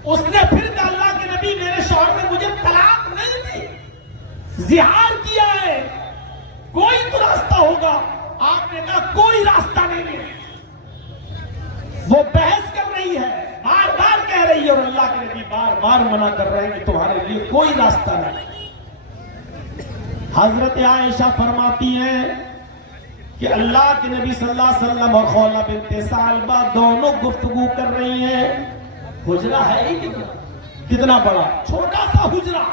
اس نے پھر کہا اللہ کے نبی میرے شوہر نے مجھے طلاق نہیں دی، زہار کیا ہے، کوئی تو راستہ ہوگا۔ آپ نے کہا کوئی راستہ نہیں ہے۔ وہ بحث کر رہی ہے، بار بار کہہ رہی ہے، اور اللہ کے نبی بار بار منع کر رہے ہیں کہ تمہارے لیے کوئی راستہ نہیں۔ حضرت عائشہ فرماتی ہیں کہ اللہ کے نبی صلی اللہ علیہ وسلم اور خولہ بنت ثعلبہ دونوں گفتگو کر رہی ہیں۔ حجرہ ہے ہی کتنا بڑا، چھوٹا سا حجرہ،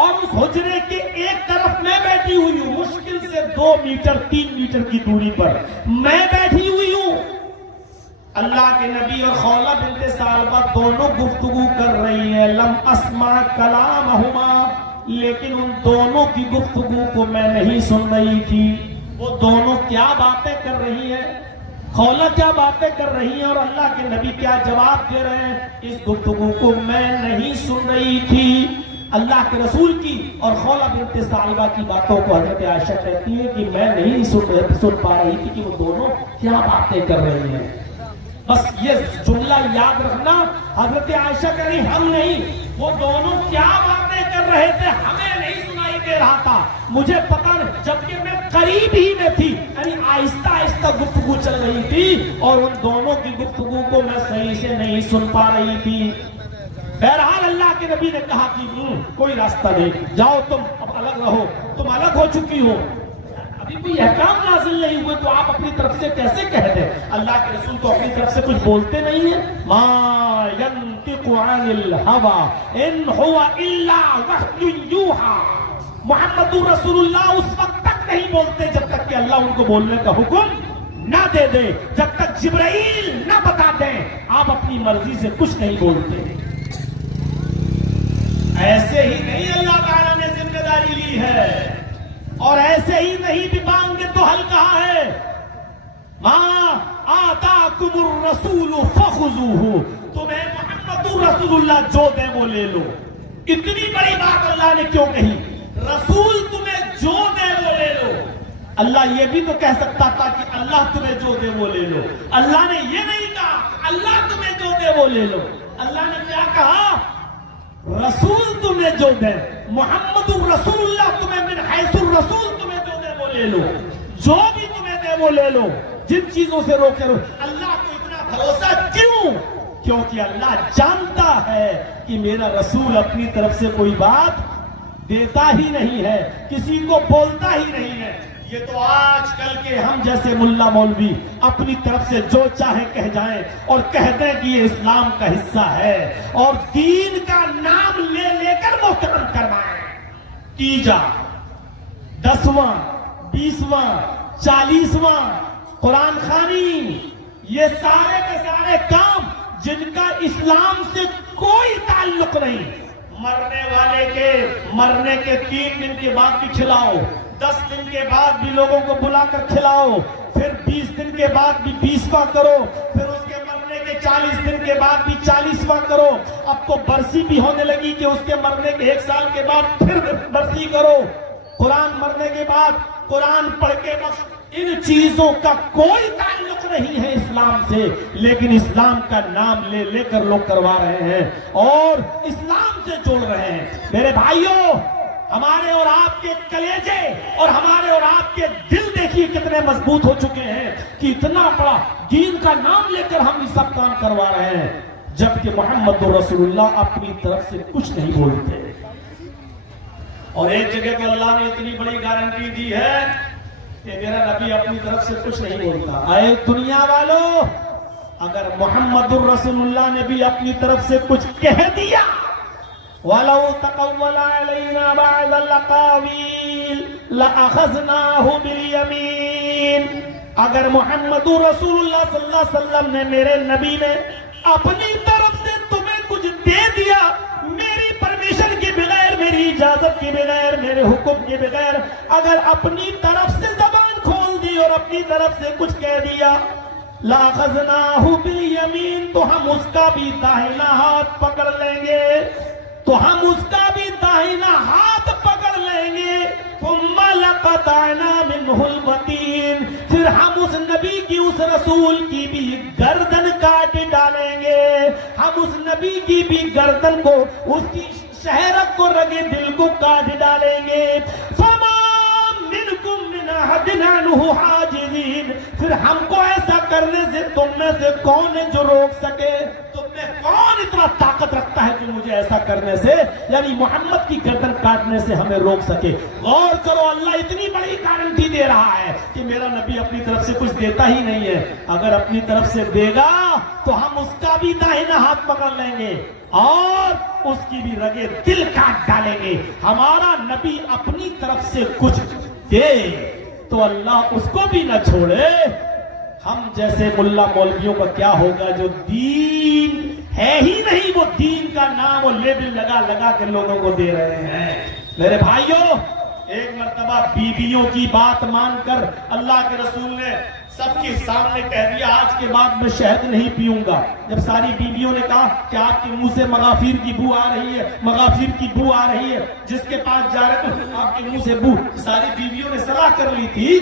اور اس حجرے کے ایک طرف میں بیٹھی ہوئی ہوں، مشکل سے 2 میٹر 3 میٹر کی دوری پر میں بیٹھی ہوئی ہوں۔ اللہ کے نبی اور خولہ بنت ثعلبہ دونوں گفتگو کر رہی ہیں۔ لم اسمع کلامہما، لیکن ان دونوں کی گفتگو کو میں نہیں سن رہی تھی۔ وہ دونوں کیا باتیں کر رہی ہیں، خولہ کیا باتیں کر رہی ہیں اور اللہ کے نبی کیا جواب دے رہے ہیں، اس گفتگو کو میں نہیں سن رہی تھی۔ اللہ کے رسول کی اور خولہ بنت ثعلبہ کی باتوں کو حضرت عائشہ کہتی ہے کہ میں نہیں سن پا رہی تھی کہ وہ دونوں کیا باتیں کر رہی ہیں۔ بس یہ جملہ یاد رکھنا، حضرت عائشہ کہہ رہی ہم نہیں، وہ دونوں کیا باتیں کر رہے تھے ہمیں نہیں سنائی دے رہا تھا، مجھے پتا نہیں، جبکہ میں قریب ہی میں تھی، یعنی آہستہ آہستہ گفتگو چل رہی تھی اور ان دونوں کی گفتگو کو میں صحیح سے نہیں سن پا رہی تھی۔ بہرحال اللہ کے نبی نے کہا کہ کوئی راستہ نہیں، جاؤ تم اب الگ رہو، تم الگ ہو چکی ہو، ابھی کوئی احکام نازل نہیں ہوئے تو آپ اپنی طرف سے کیسے کہہ دیں؟ اللہ کے رسول تو اپنی طرف سے کچھ بولتے نہیں ہیں۔ ما ينطق عن الهوى ان هو الا وحی یوحی، محمد رسول اللہ اس وقت تک نہیں بولتے جب تک کہ اللہ ان کو بولنے کا حکم نہ دے دے، جب تک جبرائیل نہ بتا دیں آپ اپنی مرضی سے کچھ نہیں بولتے۔ ایسے ہی نہیں اللہ تعالیٰ نے ذمہ داری لی ہے، اور ایسے ہی نہیں بھی مانگے تو حل کہا ہے، ما آتاکم الرسول فخذوہ، تمہیں محمد رسول اللہ جو دے وہ لے لو۔ اتنی بڑی بات اللہ نے کیوں کہی؟ رسول تمہیں جو دے وہ لے لو۔ اللہ یہ بھی تو کہہ سکتا تھا کہ اللہ تمہیں جو دے وہ لے لو، اللہ نے یہ نہیں کہا اللہ تمہیں جو دے وہ لے لو۔ اللہ نے کیا کہا؟ رسول تمہیں جو دے، محمد الرسول اللہ تمہیں من حیث الرسول تمہیں جو دے وہ لے لو، جو بھی تمہیں دے وہ لے لو، جن چیزوں سے روکے رو۔ اللہ کو اتنا بھروسہ کیوں؟ کیونکہ اللہ جانتا ہے کہ میرا رسول اپنی طرف سے کوئی بات دیتا ہی نہیں ہے، کسی کو بولتا ہی نہیں ہے۔ یہ تو آج کل کے ہم جیسے ملا مولوی اپنی طرف سے جو چاہے کہہ جائیں اور کہہ دیں کہ یہ اسلام کا حصہ ہے، اور دین کا نام لے لے کر محترم کروائیں۔ تیجا، 10واں، 20واں، 40واں، قرآن خوانی، یہ سارے کے سارے کام جن کا اسلام سے کوئی تعلق نہیں، مرنے والے کے مرنے کے 3 دن کے بعد بھی کھلاؤ، 10 دن کے بعد بھی لوگوں کو بلا کر کھلاؤ، پھر 20 دن کے بعد بھی 20واں کرو، پھر اس کے مرنے کے 40 دن کے بعد بھی 40واں کرو، اب تو برسی بھی ہونے لگی کہ اس کے مرنے کے 1 سال کے بعد پھر برسی کرو، قرآن مرنے کے بعد قرآن پڑھ کے بس۔ ان چیزوں کا کوئی تعلق نہیں ہے اسلام سے، لیکن اسلام کا نام لے لے کر لوگ کروا رہے ہیں اور اسلام سے جوڑ رہے ہیں۔ میرے بھائیوں، ہمارے اور آپ کے کلیجے اور ہمارے اور آپ کے دل دیکھیے کتنے مضبوط ہو چکے ہیں کہ اتنا بڑا دین کا نام لے کر ہم یہ سب کام کروا رہے ہیں، جبکہ محمد رسول اللہ اپنی طرف سے کچھ نہیں بولتے۔ اور ایک جگہ تو اللہ نے اتنی بڑی گارنٹی دی ہے کہ میرا نبی اپنی طرف سے کچھ نہیں بولتا۔ اے دنیا والو، اگر محمد الرسول اللہ نے بھی اپنی طرف سے کچھ کہہ دیا، وَلَوْ تَقَوَّلَ عَلَيْنَا بَعْضَ الْأَقَاوِيلِ لَأَخَذْنَاهُ بِالْيَمِينِ، اگر محمد رسول اللہ صلی اللہ علیہ وسلم نے، میرے نبی نے اپنی طرف سے تمہیں کچھ دے دیا، میری پرمیشن کے بغیر، میری اجازت کے بغیر، میرے حکم کے بغیر، اگر اپنی طرف سے زبان کھول دی اور اپنی طرف سے کچھ کہہ دیا، لَأَخَذْنَاهُ بِالْيَمِينِ، تو ہم اس کا بھی داہنا ہاتھ پکڑ لیں گے۔ تو ہم اس کا بھی داہنا ہاتھ پکڑ لیں گے، ثم لقطعنا منه الوتين، پھر ہم اس نبی کی اس رسول کی بھی گردن کاٹ ڈالیں گے، ہم اس نبی کی بھی گردن کو، اس کی شہرت کو، رگے دل کو کاٹ ڈالیں گے۔ فما منکم من احد عنہ حاجزین، پھر ہم کو ایسا کرنے سے تم میں سے کون ہے جو روک سکے؟ تم میں کون اتنا طاقت رکھتا ہے کہ مجھے ایسا کرنے سے، یعنی محمد کی گردن کاٹنے سے ہمیں روک سکے؟ غور کرو، اللہ اتنی بڑی گارنٹی دے رہا ہے کہ میرا نبی اپنی طرف سے کچھ دیتا ہی نہیں ہے، اگر اپنی طرف سے دے گا تو ہم اس کا بھی داہنا ہاتھ پکڑ لیں گے اور اس کی بھی رگے دل کاٹ ڈالیں گے۔ ہمارا نبی اپنی طرف سے کچھ دے تو اللہ اس کو بھی نہ چھوڑے۔ ہم جیسے ملا مولویوں کا کیا ہوگا جو دین ہے ہی نہیں، وہ دین کا نام اور لیبل لگا لگا کے لوگوں کو دے رہے ہیں۔ میرے بھائیوں، ایک مرتبہ بیویوں کی بات مان کر اللہ کے رسول نے سب کے سامنے کہہ دیا آج کے بعد میں شہد نہیں پیوں گا۔ جب ساری بیویوں نے کہا کہ آپ کے منہ سے مغافیر کی بو آ رہی ہے، مغافیر کی بو آ رہی ہے، جس کے پاس جا رہے ہیں آپ کے منہ سے بو، ساری بیویوں نے صلاح کر لی تھی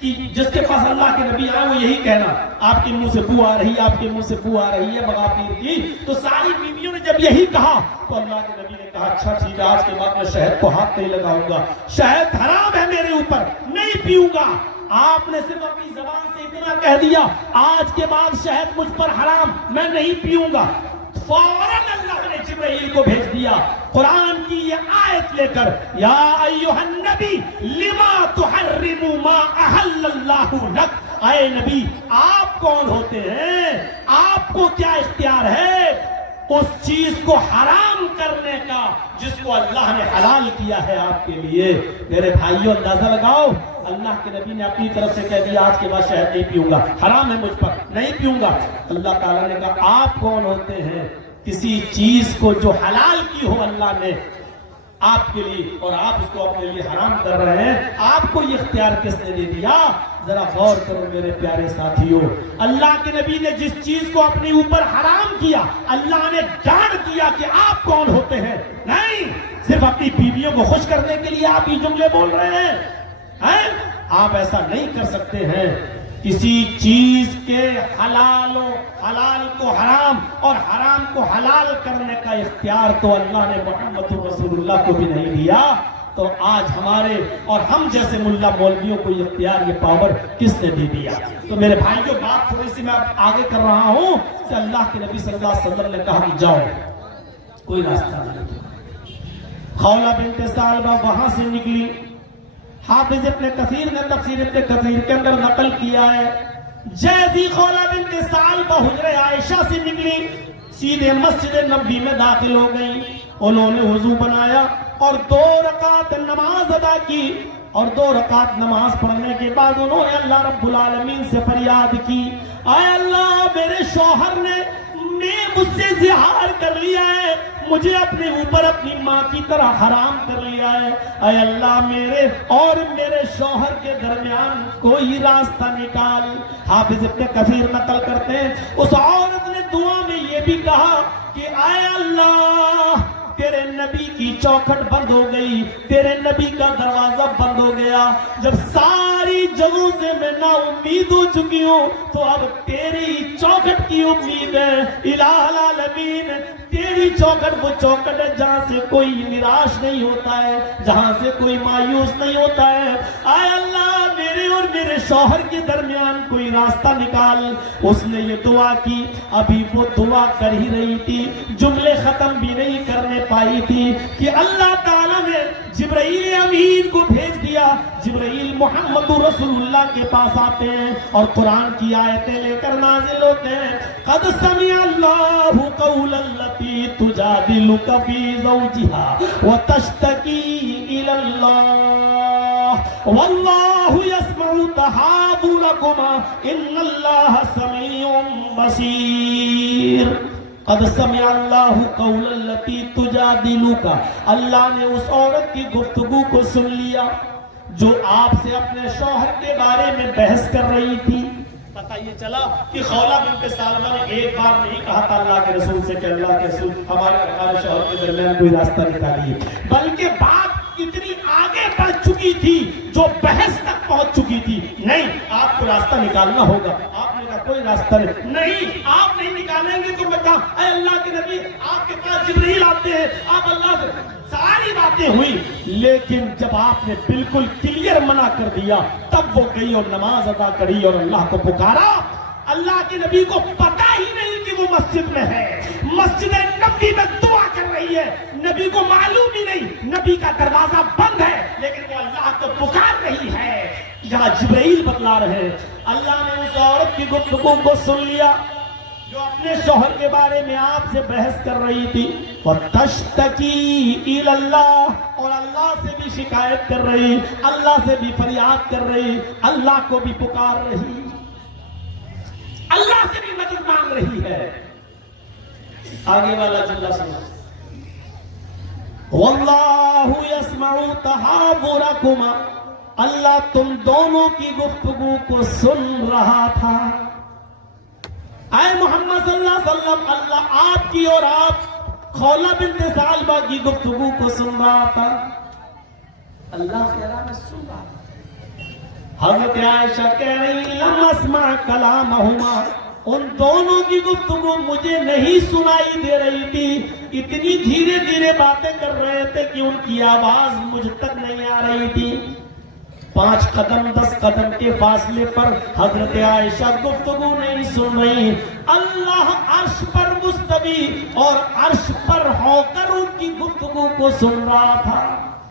کہ جس کے پاس اللہ کے نبی آئے وہ یہی کہنا آپ کے منہ سے بو آ رہی ہے، آپ کے منہ سے بو آ رہی ہے مغافیر کی۔ تو ساری بیویوں نے جب یہی کہا تو اللہ کے نبی نے کہا اچھا ٹھیک ہے، آج کے بعد میں شہد کو ہاتھ نہیں لگاؤں گا، شہد حرام ہے میرے اوپر، نہیں پیوں گا۔ آپ نے صرف اپنی زبان سے اتنا کہہ دیا آج کے بعد شہد مجھ پر حرام، میں نہیں پیوں گا، فوراً اللہ نے جبرائیل کو بھیج دیا قرآن کی یہ آیت لے کر، یا ایھا النبی لما تحرم ما احل اللہ لک، اے نبی آپ کون ہوتے ہیں، آپ کو کیا اختیار ہے اس چیز کو حرام کرنے کا جس کو اللہ نے حلال کیا ہے آپ کے لیے؟ میرے بھائیوں اندازہ لگاؤ، اللہ کے نبی نے اپنی طرف سے کہہ دیا آج کے بعد شہد نہیں پیوں گا، حرام ہے مجھ پر، نہیں پیوں گا۔ اللہ تعالیٰ نے کہا آپ کون ہوتے ہیں کسی چیز کو جو حلال کی ہو اللہ نے آپ کے لیے اور آپ اس کو اپنے لیے حرام کر رہے ہیں؟ آپ کو یہ اختیار کس نے دے دیا؟ ذرا غور کرو میرے پیارے ساتھیوں، اللہ کے نبی نے جس چیز کو اپنے اوپر حرام کیا اللہ نے ڈانٹ دیا کہ آپ کون ہوتے ہیں؟ نہیں، صرف اپنی بیویوں کو خوش کرنے کے لیے آپ یہ جملے بول رہے ہیں؟ آپ ایسا نہیں کر سکتے ہیں۔ کسی چیز کے حلال کو حرام اور حرام کو حلال کرنے کا اختیار تو اللہ نے محمد رسول اللہ کو بھی نہیں دیا، تو آج ہمارے اور ہم جیسے ملا مولویوں کو یہ اختیار، یہ پاور کس نے دے دیا؟ تو میرے بھائیوں بات تھوڑی سی میں آگے کر رہا ہوں کہ اللہ کے نبی صلی اللہ علیہ وسلم نے کہا کہ جاؤ، کوئی راستہ نہیں۔ خولہ بنت ثعلبہ وہاں سے نکلی، حافظ ابن کثیر نے تفسیر ابن کثیر کے اندر نقل کیا ہے، جیسی خولہ بنت ثعلبہ حجرہ عائشہ سے نکلی سیدھے مسجد نبوی میں داخل ہو گئی، انہوں نے وضو بنایا اور 2 رکعت نماز ادا کی، اور 2 رکعت نماز پڑھنے کے بعد انہوں نے اللہ رب العالمین سے فریاد کی، اے اللہ میرے شوہر نے مجھ سے زہار کر لیا ہے، مجھے اپنے اوپر اپنی ماں کی طرح حرام کر لیا ہے، اے اللہ میرے اور میرے شوہر کے درمیان کوئی راستہ نکال۔ حافظ ابن کثیر نقل کرتے ہیں اس عورت نے دعا میں یہ بھی کہا کہ اے اللہ تیرے نبی کی چوکھٹ بند ہو گئی، تیرے نبی کا دروازہ بند ہو گیا، جب ساری جگہوں سے میں نا امید ہو چکی ہوں تو اب تیری چوکھٹ کی امید ہے۔ الہ العالمین، تیری چوکھٹ وہ چوکھٹ ہے جہاں سے کوئی نراش نہیں ہوتا ہے، جہاں سے کوئی مایوس نہیں ہوتا ہے، اے اللہ میرے اور میرے شوہر کے درمیان کوئی راستہ نکال۔ اس نے یہ دعا کی، ابھی وہ دعا کر ہی رہی تھی، جملے ختم بھی نہیں کرنے پائی تھی کہ اللہ تعالیٰ نے جبرائیل امین کو بھیج دیا۔ جبرائیل محمد رسول اللہ کے پاس آتے ہیں اور قرآن کی آیتیں لے کر نازل ہوتے ہیں، قد سمع اللہ قول التی تجادلک فی زوجہا وتشتکی الی اللہ واللہ یسمع تحاورکما ان اللہ سمیع بصیر۔ قد سمع اللہ قول التی تجادلک، اللہ نے اس عورت کی گفتگو کو سن لیا جو آپ سے اپنے شوہر کے بارے میں بحث کر رہی تھی۔ پتہ یہ چلا کہ خولہ بنت سالمہ نے ایک بار نہیں کہا تھا اللہ کے رسول سے کہ اللہ کے رسول ہمارے اور ہمارے شوہر کے درمیان کوئی راستہ نکالیے، بلکہ بات اتنی آگے بڑھ چکی تھی جو بحث تک پہنچ چکی تھی، نہیں آپ کو راستہ نکالنا ہوگا۔ آپ نے کہا کوئی راستہ نہیں، آپ نہیں نکالیں گے تو میں کہا اے اللہ کے نبی آپ کے پاس جبرائیل آتے ہیں، آپ اللہ سے ساری باتیں ہوئی، لیکن جب آپ نے بالکل کلیئر منع کر دیا تب وہ گئی اور نماز ادا کری اور اللہ کو پکارا۔ اللہ کے نبی کو پتہ ہی نہیں کہ وہ مسجد میں ہے، مسجد نبی میں دعا کر رہی ہے، نبی کو معلوم ہی نہیں، نبی کا دروازہ بند ہے لیکن وہ اللہ کو پکار رہی ہے۔ یہاں جبرائیل بتلا رہے ہیں اللہ نے اس عورت کی گفتگو کو سن لیا جو اپنے شوہر کے بارے میں آپ سے بحث کر رہی تھی، وَتَشْتَكِي إِلَى اللَّهِ، اور اللہ سے بھی شکایت کر رہی، اللہ سے بھی فریاد کر رہی، اللہ کو بھی پکار رہی، اللہ سے بھی مدد مانگ رہی ہے۔ آگے والا جملہ سنو، وَاللَّهُ يَسْمَعُ تَحَاوُرَكُمَا، اللہ تم دونوں کی گفتگو کو سن رہا تھا۔ اے محمد صلی اللہ علیہ وسلم، اللہ آپ کی اور آپ خولہ بنت سالمہ کی گفتگو کو سن رہا تھا، اللہ کہہ رہا میں سن رہا تھا۔ حضرت عائشہ کہہ رہی لم اسمع کلامہما، ان دونوں کی گفتگو مجھے نہیں سنائی دے رہی تھی، اتنی دھیرے دھیرے باتیں کر رہے تھے کہ ان کی آواز مجھ تک نہیں آ رہی تھی۔ 5 قدم 10 قدم کے فاصلے پر حضرت عائشہ گفتگو نہیں سن رہی، اللہ عرش پر مستوی اور عرش پر ہو کر ان کی گفتگو کو سن رہا تھا۔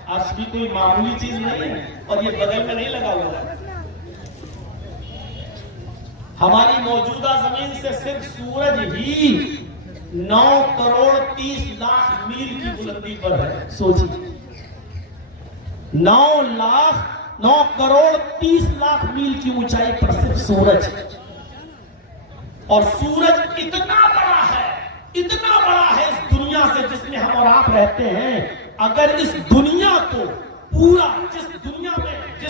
عرش بھی کوئی معمولی چیز نہیں ہے اور یہ بغل میں نہیں لگا ہوا ہے، ہماری موجودہ زمین سے صرف سورج ہی 9 کروڑ 30 لاکھ میل کی بلندی پر ہے۔ سوچیے 9 کروڑ 30 لاکھ میل کی اونچائی پر صرف سورج، اور سورج اتنا بڑا ہے اس دنیا سے جس میں ہم اور آپ رہتے ہیں۔ اگر اس دنیا کو پورا جس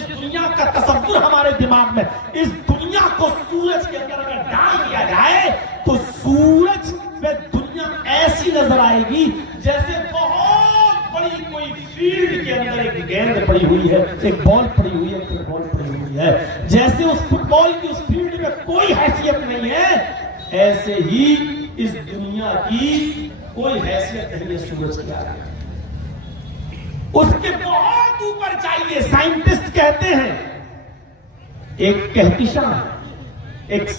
دنیا کا تصور ہمارے دماغ میں، اس دنیا کو سورج کے اندر اگر ڈال دیا جائے تو سورج میں دنیا ایسی نظر آئے گی جیسے بہت بڑی کوئی فیلڈ کے اندر ایک گیند پڑی ہوئی ہے، ایک بال پڑی ہوئی ہے، فٹ بال پڑی ہوئی ہے۔ جیسے اس فٹ بال کی اس فیلڈ میں کوئی حیثیت نہیں ہے، ایسے ہی اس دنیا کی کوئی حیثیت نہیں ہے سورج کی آگے۔ اس کے بہت اوپر چاہیے۔ سائنٹسٹ کہتے ہیں ایک کہکشاں، ایک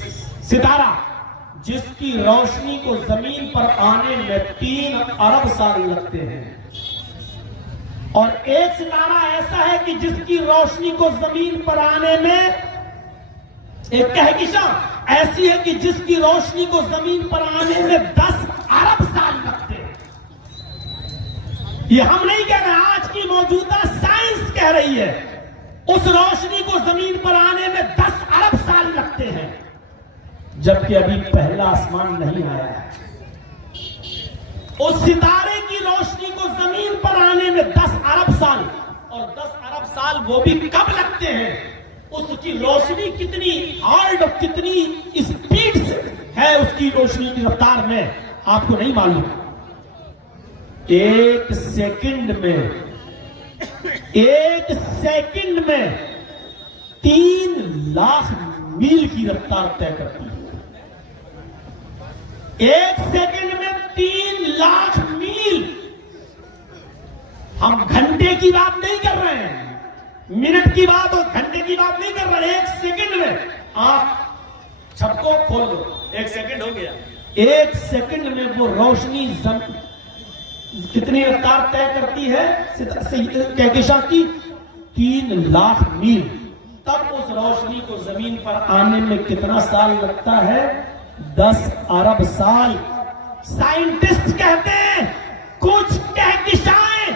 ستارہ جس کی روشنی کو زمین پر آنے میں 3 ارب سال لگتے ہیں، اور ایک ستارہ ایسا ہے کہ جس کی روشنی کو زمین پر آنے میں، ایک کہکشاں ایسی ہے کہ جس کی روشنی کو زمین پر آنے میں 10 ارب سال لگتے ہیں۔ یہ ہم نہیں کہہ رہے، آج کی موجودہ سائنس کہہ رہی ہے اس روشنی کو زمین پر آنے میں 10 ارب سال لگتے ہیں، جبکہ ابھی پہلا آسمان نہیں آیا ہے۔ اس ستارے کی روشنی کو زمین پر آنے میں 10 ارب سال، اور 10 ارب سال وہ بھی کب لگتے ہیں؟ اس کی روشنی کتنی ہارڈ اور کتنی اسپیڈ سے ہے، اس کی روشنی کی رفتار میں آپ کو نہیں معلوم۔ 1 سیکنڈ میں 3 لاکھ میل کی رفتار طے کرتی ہے۔ 1 سیکنڈ میں 3 لاکھ میل۔ ہم گھنٹے کی بات نہیں کر رہے ہیں، منٹ کی بات اور گھنٹے کی بات نہیں کر رہے ہیں، 1 سیکنڈ میں۔ آپ چھپکو کھول لو، 1 سیکنڈ ہو گیا۔ 1 سیکنڈ میں وہ روشنی کتنی رفتار طے کرتی ہے کہکشاں کی؟ 3 لاکھ میل۔ تب اس روشنی کو زمین پر آنے میں کتنا سال لگتا ہے؟ 10 ارب سال۔ سائنٹسٹ کہتے ہیں کچھ کہکشائیں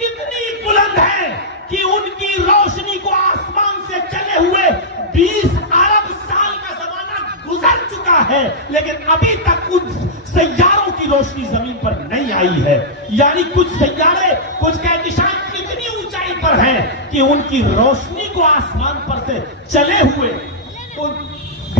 اتنی بلند ہیں کہ ان کی روشنی کو آسمان سے چلے ہوئے 20 ارب سال کا زمانہ گزر چکا ہے، لیکن ابھی تک ان سیاروں کی روشنی زمین پر نہیں آئی ہے۔ یعنی کچھ سیارے، کچھ کہکشائیں اتنی اونچائی پر ہیں کہ ان کی روشنی کو آسمان پر سے چلے ہوئے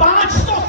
500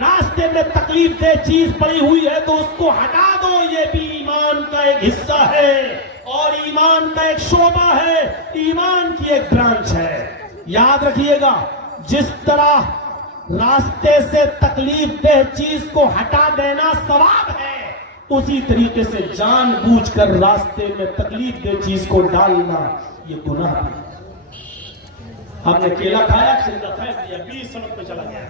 راستے میں تکلیف دہ چیز پڑی ہوئی ہے تو اس کو ہٹا دو، یہ بھی ایمان کا ایک حصہ ہے اور ایمان کا ایک شعبہ ہے، ایمان کی ایک برانچ ہے۔ یاد رکھیے گا، جس طرح راستے سے تکلیف دہ چیز کو ہٹا دینا ثواب ہے، اسی طریقے سے جان بوجھ کر راستے میں تکلیف دہ چیز کو ڈالنا یہ گناہ ہے۔ ہم نے کیلا کھایا، چھلکا پھینک دیا، 20 سڑک پہ چلا گیا۔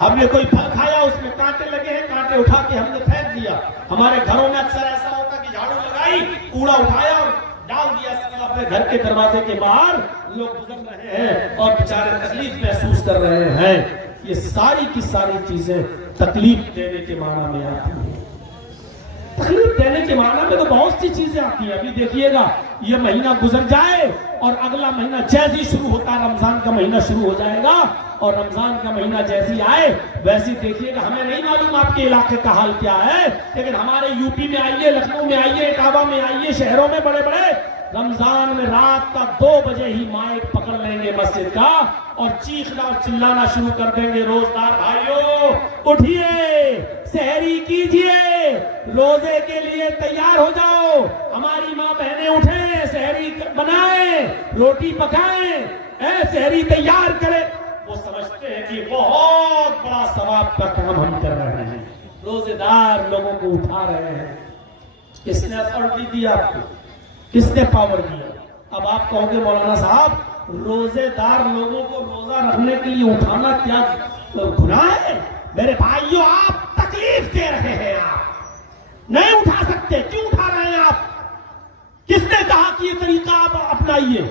ہم نے کوئی پھل کھایا، اس میں کانٹے لگے ہیں، کانٹے اٹھا کے ہم نے پھینک دیا۔ ہمارے گھروں میں اکثر ایسا ہوتا کہ جھاڑو لگائی، کوڑا اٹھایا اور ڈال دیا اپنے گھر کے دروازے کے باہر، لوگ گزر رہے ہیں اور بیچارے تکلیف محسوس کر رہے ہیں۔ یہ ساری کی ساری چیزیں تکلیف دینے کے معنی میں آتی ہیں۔ تکلیف دینے کے معنی میں تو بہت سی چیزیں آتی ہیں۔ ابھی دیکھیے گا، یہ مہینہ گزر جائے اور اگلا مہینہ جیسے شروع ہوتا ہے، رمضان کا مہینہ شروع ہو جائے گا، اور رمضان کا مہینہ جیسی آئے ویسی دیکھیے گا، ہمیں نہیں معلوم آپ کے علاقے کا حال کیا ہے، لیکن ہمارے یو پی میں آئیے، لکھنؤ میں آئیے، اٹاوا میں آئیے، شہروں میں بڑے بڑے رمضان میں رات کا 2 بجے ہی مائک پکڑ لیں گے مسجد کا اور چیخنا اور چلانا شروع کر دیں گے، روزدار بھائیوں اٹھیے، سحری کیجئے، روزے کے لیے تیار ہو جاؤ، ہماری ماں بہنیں اٹھیں، سحری بنائیں، روٹی پکائیں، سحری تیار کریں۔ وہ سمجھتے ہیں کہ بہت بڑا ثواب کا کام ہم کر رہے ہیں، روزے دار لوگوں کو اٹھا رہے ہیں۔ کس نے اتھارٹی دی آپ کو؟ کس نے پاور دیا؟ اب آپ کہو گے مولانا صاحب روزے دار لوگوں کو روزہ رکھنے کے لیے اٹھانا کیا گناہ ہے؟ میرے بھائیوں، آپ تکلیف دے رہے ہیں، آپ نہیں اٹھا سکتے، کیوں اٹھا رہے ہیں آپ؟ کس نے کہا کہ یہ طریقہ آپ اپنائیے؟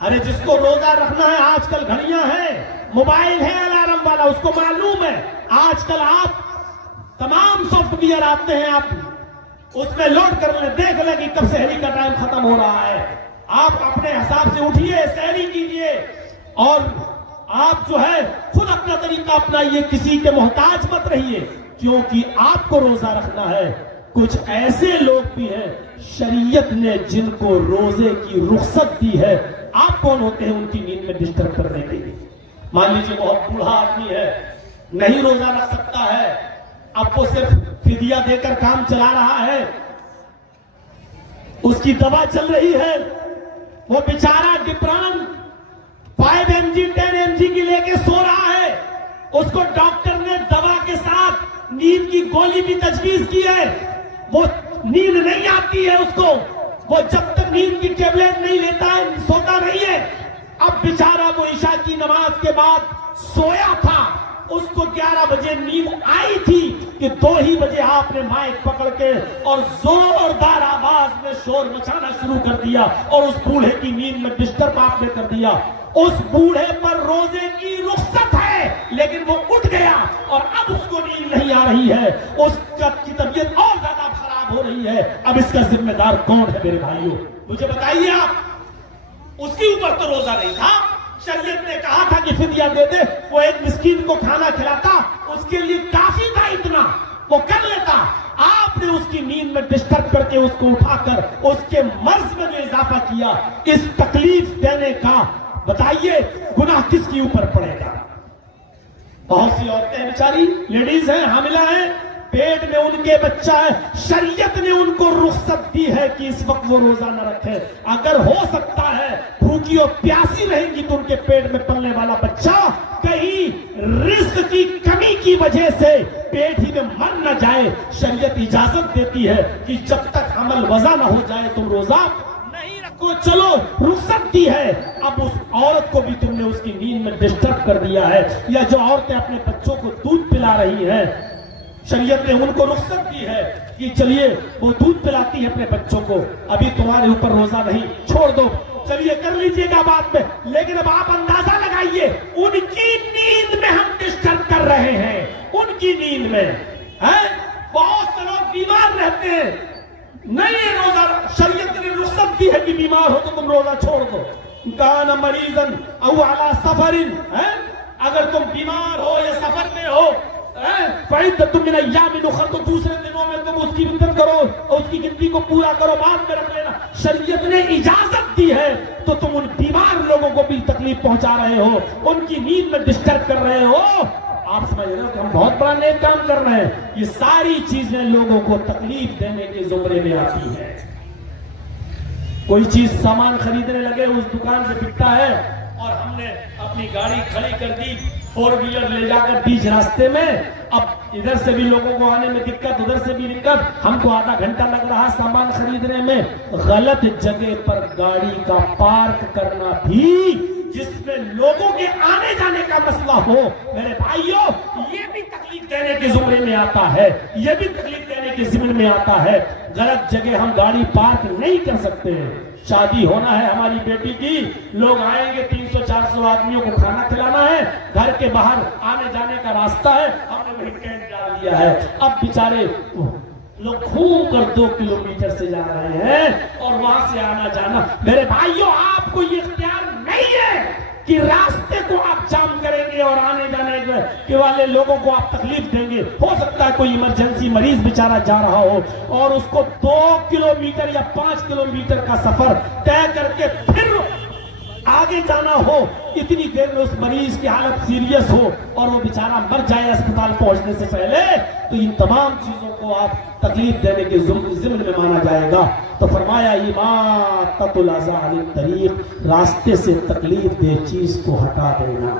ارے جس کو روزہ رکھنا ہے، آج کل گھڑیاں ہیں، موبائل ہے الارم والا، اس کو معلوم ہے، آج کل آپ تمام سافٹ ویئر آتے ہیں، آپ اس میں لوڈ کر لیں، دیکھ لیں کہ کب سحری کا ٹائم ختم ہو رہا ہے۔ آپ اپنے حساب سے اٹھیے، سحری کیجئے، اور آپ جو ہے خود اپنا طریقہ اپنائیے، کسی کے محتاج مت رہیے، کیونکہ آپ کو روزہ رکھنا ہے۔ کچھ ایسے لوگ بھی ہیں شریعت نے جن کو روزے کی رخصت دی ہے، آپ کون ہوتے ہیں ان کی نیند میں ڈسٹرب کرنے کے لیے؟ مان لیجیے بہت بوڑھا آدمی ہے، نہیں روزہ رکھ سکتا ہے، اب وہ صرف فدیہ دے کر کام چلا رہا ہے، اس کی دوا چل رہی ہے، وہ بیچارہ ڈپران 5 mg 10 mg کی لے کے سو رہا ہے، اس کو ڈاکٹر نے دوا کے ساتھ نیند کی گولی بھی تجویز کی ہے، وہ نیند نہیں آتی ہے اس کو، وہ جب تک نیند کی ٹیبلٹ نہیں لیتا ہے سوتا نہیں ہے۔ اب بیچارہ وہ عشاء کی نماز کے بعد سویا تھا، اس کو 11 بجے نیند آئی تھی کہ 2 ہی بجے آپ نے مائک پکڑ کے اور زوردار آواز میں شور مچانا شروع کر دیا اور اس بوڑھے کی نیند میں ڈسٹرب آپ نے کر دیا۔ اس بوڑھے پر روزے کی رخصت ہے، لیکن وہ اٹھ گیا اور اب اس کو نیند نہیں آ رہی ہے، اس کی طبیعت اور زیادہ خراب ہو رہی ہے۔ اب اس کا ذمہ دار کون ہے میرے بھائیوں؟ مجھے بتائیے آپ، اس کے اوپر تو روزہ نہیں تھا، شریعت نے کہا تھا کہ فدیہ دے دے، وہ ایک مسکین کو کھانا کھلاتا، اس کے لیے کافی تھا، اتنا وہ کر لیتا۔ آپ نے اس کی نیند میں ڈسٹرب کر کے اس کو اٹھا کر اس کے مرض میں جو اضافہ کیا، اس تکلیف دینے کا بتائیے گناہ کس کے اوپر پڑے گا؟ بہت سی عورتیں بیچاری لیڈیز ہیں، حاملہ ہیں، پیٹ میں ان کے بچہ ہے، شریعت نے ان کو رخصت دی ہے کہ اس وقت وہ روزہ نہ رکھے، اگر ہو سکتا ہے بھوکی اور پیاسی رہیں گی تو ان کے پیٹ میں پلنے والا بچہ کہیں رزق کی کمی کی وجہ سے پیٹ ہی میں مر نہ جائے، شریعت اجازت دیتی ہے کہ جب تک حمل وضع نہ ہو جائے تم روزہ نہیں رکھو، چلو رخصت دی ہے۔ اب اس عورت کو بھی تم نے اس کی نیند میں ڈسٹرب کر دیا ہے، یا جو عورتیں اپنے بچوں کو دودھ پلا رہی ہیں، شریعت نے ان کو رخصت دی ہے کہ چلیے وہ دودھ پلاتی ہے اپنے بچوں کو، ابھی تمہارے اوپر روزہ نہیں، چھوڑ دو، چلیے کر لیجئے گا بعد میں، لیکن اب آپ اندازہ لگائیے ان کی نیند میں ہم ڈسٹرب کر رہے ہیں، ان کی نیند میں بہت سے لوگ بیمار رہتے ہیں، نہیں روزہ شریعت نے رخصت دی ہے کہ بیمار ہو تو تم روزہ چھوڑ دو، کان مریضن او علی سفر، اگر تم بیمار ہو یا سفر میں ہو فعدۃ من ایام اخر، تو دوسرے دنوں میں تم اس کی عدت کرو اور اس کی گنتی کو پورا کرو، بعد میں رکھ لینا، شریعت نے اجازت دی ہے، تو تم ان بیمار لوگوں کو بھی تکلیف پہنچا رہے ہو، ان کی نیند میں ڈسٹرب کر رہے ہو۔ آپ سمجھ رہے ہو کہ ہم بہت بڑا نیک کام کر رہے ہیں. یہ ساری چیزیں لوگوں کو تکلیف دینے کے زمرے میں آتی ہے. کوئی چیز سامان خریدنے لگے, اس دکان پہ بکتا ہے اور ہم نے اپنی گاڑی کھڑی کر دی, 4 ویلر لے جا کر بیچ راستے میں. اب ادھر سے بھی لوگوں کو آنے میں دقت, ادھر سے بھی دقت, ہم کو آدھا گھنٹہ لگ رہا سامان خریدنے میں. غلط جگہ پر گاڑی کا پارک کرنا بھی جس میں لوگوں کے آنے جانے کا مسئلہ ہو, میرے بھائیوں, یہ بھی تکلیف دینے کے زمرے میں آتا ہے, یہ بھی تکلیف دینے کے ضمن میں آتا ہے. غلط جگہ ہم گاڑی پارک نہیں کر سکتے. شادی ہونا ہے ہماری بیٹی کی, لوگ آئیں گے, 300-400 آدمیوں کو کھانا کھلانا ہے, گھر کے باہر آنے جانے کا راستہ ہے, ہم نے وہی ٹینٹ ڈال دیا ہے. اب بیچارے لوگ گھوم کر 2 کلومیٹر سے جا رہے ہیں اور وہاں سے آنا جانا. میرے بھائیوں, آپ کو یہ اختیار نہیں ہے کہ راستے کو آپ جام کریں گے اور آنے جانے کے والے لوگوں کو آپ تکلیف دیں گے. ہو سکتا ہے کوئی ایمرجنسی مریض بیچارہ جا رہا ہو اور اس کو 2 کلومیٹر یا 5 کلومیٹر کا سفر طے کر کے پھر آگے جانا ہو. اتنی دیر میں اس مریض کی حالت سیریس ہو اور وہ بیچارہ مر جائے اسپتال پہنچنے سے پہلے, تو ان تمام چیزوں کو آپ تکلیف دینے کے ضمن میں مانا جائے گا. تو فرمایا اماطۃ الاذی عن الطریق, راستے سے تکلیف دہ چیز کو ہٹا دینا,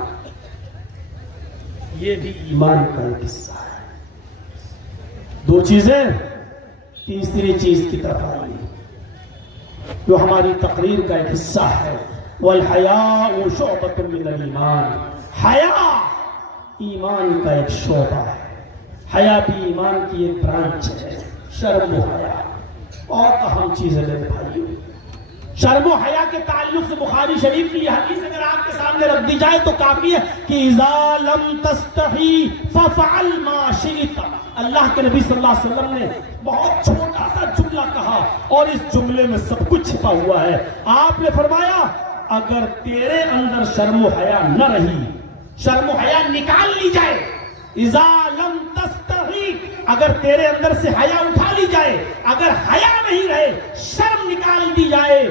یہ بھی ایمان کا ایک حصہ ہے. 2 چیزیں, تیسری چیز کی طرف آئی جو ہماری تقریر کا ایک حصہ ہے. والحیاء شعبۃ من الایمان, حیا ایمان کا ایک شعبہ ہے. حیا بھی ایمان کی ایک برانچ ہے. شرم و حیا اور اہم چیز ہے میرے بھائیوں. شرم و حیا کے تعلق سے بخاری شریف کی یہ حدیث اگر آپ کے سامنے رکھ دی جائے تو کافی ہے کہ اذا لم تستحی ففعل ما شئت. اللہ کے نبی صلی اللہ علیہ وسلم نے بہت چھوٹا سا جملہ کہا اور اس جملے میں سب کچھ چھپا ہوا ہے. آپ نے فرمایا اگر تیرے اندر شرم و حیا نہ رہی, شرم و حیا نکال لی جائے, اذا لم تستحی, اگر تیرے اندر سے حیا اٹھا لی جائے, اگر حیا نہیں رہے, شرم نکال دی جائے,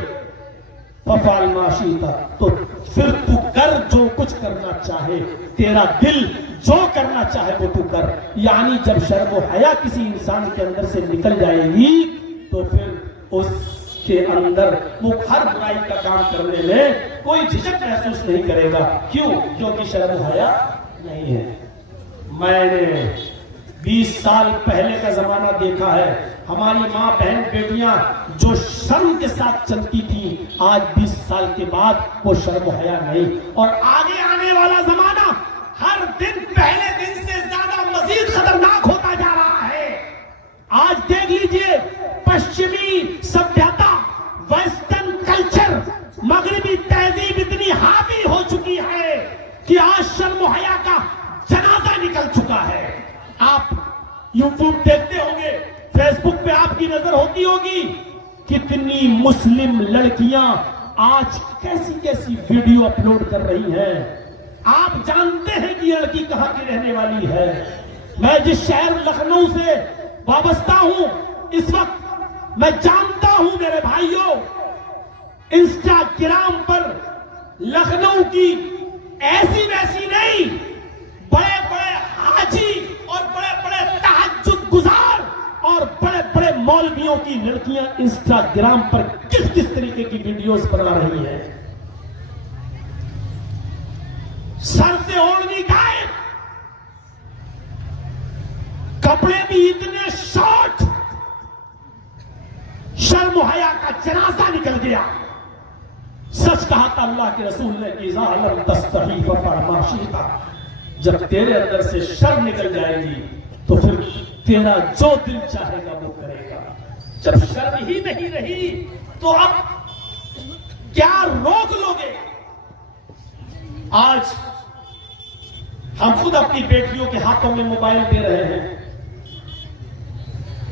ففعل ما شئت, تو پھر تو کر جو کچھ کرنا چاہے, تیرا دل جو کرنا چاہے وہ تو کر. یعنی جب شرم و حیا کسی انسان کے اندر سے نکل جائے گی تو پھر اس کے اندر وہ ہر برائی کا کام کرنے میں کوئی جھجک محسوس نہیں کرے گا. کیوں؟ کیونکہ شرم و حیا نہیں ہے. میں نے 20 سال پہلے کا زمانہ دیکھا ہے. ہماری ماں بہن بیٹیاں جو شرم کے ساتھ چلتی تھی, آج 20 سال کے بعد وہ شرم و حیا نہیں. اور آگے آنے والا زمانہ ہر دن پہلے دن سے زیادہ مزید خطرناک ہوتا جا رہا ہے. آج دیکھ لیجئے, پشچمی سبھیتا, ویسٹرن کلچر, مغربی تہذیب اتنی حاوی ہو چکی ہے کہ آج شرم و حیا کا جنازہ نکل چکا ہے. آپ یوٹیوب دیکھتے ہوں گے, فیس بک پہ آپ کی نظر ہوتی ہوگی, کتنی مسلم لڑکیاں آج کیسی کیسی ویڈیو اپلوڈ کر رہی ہیں. آپ جانتے ہیں کہ یہ لڑکی کہاں کی رہنے والی ہے. میں جس شہر لکھنؤ سے وابستہ ہوں, اس وقت میں جانتا ہوں میرے بھائیوں, انسٹاگرام پر لکھنؤ کی ایسی ویسی نہیں, بڑے بڑے حاجی اور بڑے بڑے تہجد گزار اور بڑے بڑے مولویوں کی لڑکیاں انسٹاگرام پر کس کس طریقے کی ویڈیوز بنا رہی ہیں. سر سے اوڑھنی غائب, کپڑے بھی اتنے شارٹ, شرم و حیا کا جنازہ نکل گیا. سچ کہا تھا اللہ کے رسول نے کہ اذا لم تستحی ففعل ما شئت, جب تیرے اندر سے شرم نکل جائے گی تو پھر تیرا جو دل چاہے گا وہ کرے گا. جب شرم ہی نہیں رہی تو اب کیا روک لوگے؟ آج ہم خود اپنی بیٹیوں کے ہاتھوں میں موبائل دے رہے ہیں,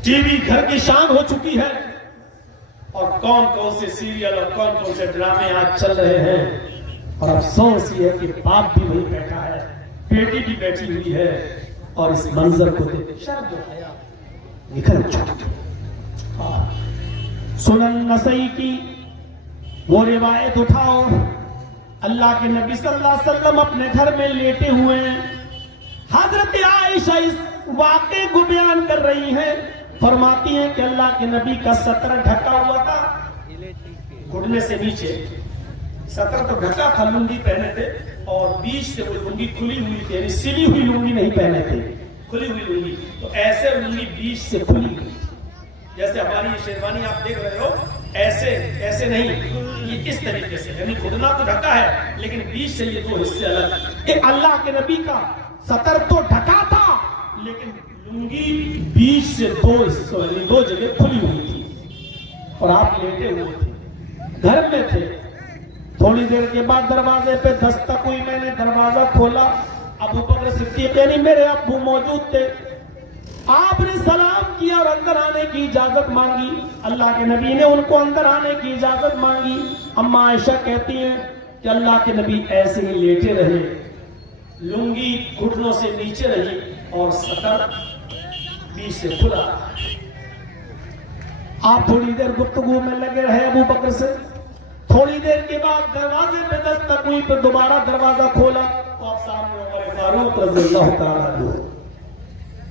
ٹی وی گھر کی شان ہو چکی ہے, اور کون کون سے سیریل اور کون کون سے ڈرامے آج چل رہے ہیں. اور افسوس یہ ہے کہ باپ بھی وہی بیٹھا ہے, بیٹی بھی بیٹھی ہوئی ہے, اور اس منظر کو دیکھ شرم و حیا نکل چکی. سنن نسائی کی وہ روایت اٹھاؤ, اللہ کے نبی صلی اللہ علیہ وسلم اپنے گھر میں لیٹے ہوئے ہیں, حضرت عائشہ اس واقعے کو بیان کر رہی ہیں، فرماتی ہیں کہ اللہ کے نبی کا ستر ڈھکا ہوا تھا گھٹنے سے نیچے، ستر تو ڈھکا تھا، لنگی پہنے تھے اور بیچ سے وہ لنگی کھلی ہوئی تھی، یعنی سلی ہوئی لنگی نہیں پہنے تھے، کھلی ہوئی لنگی، تو ایسے لنگی بیچ سے کھلی ہوئی، جیسے ہماری یہ شیروانی آپ دیکھ رہے ہو، ایسے نہیں، یہ اس طریقے سے، یعنی گھٹنا تو ڈھکا ہے لیکن بیچ سے یہ دو حصے الگ۔ کہ اللہ کے نبی کا ستر تو ڈھکا تھا لیکن لنگی بیچ سے دو حصوں، یعنی دو جگہ کھلی ہوئی تھی اور آپ لیٹے ہوئے تھے، گھر میں تھے۔ تھوڑی دیر کے بعد دروازے پہ دستک ہوئی، میں نے دروازہ کھولا، ابو بکر صدیق یعنی میرے ابو موجود تھے، آپ نے سلام کیا اور اندر آنے کی اجازت مانگی، اللہ کے نبی نے ان کو اندر آنے کی اجازت مانگی۔ اما عائشہ کہتی ہیں کہ اللہ کے نبی ایسے ہی لیٹے رہے، لنگی گھٹنوں سے نیچے رہی اور ستر بیچ سے کھلا۔ آپ تھوڑی دیر گفتگو میں لگے رہے ابو بکر سے، تھوڑی دیر کے بعد دروازے پہ دستک ہوئی، پھر دوبارہ دروازہ کھولا تو آپ سامنے عمر فاروق رضی اللہ تعالیٰ عنہ،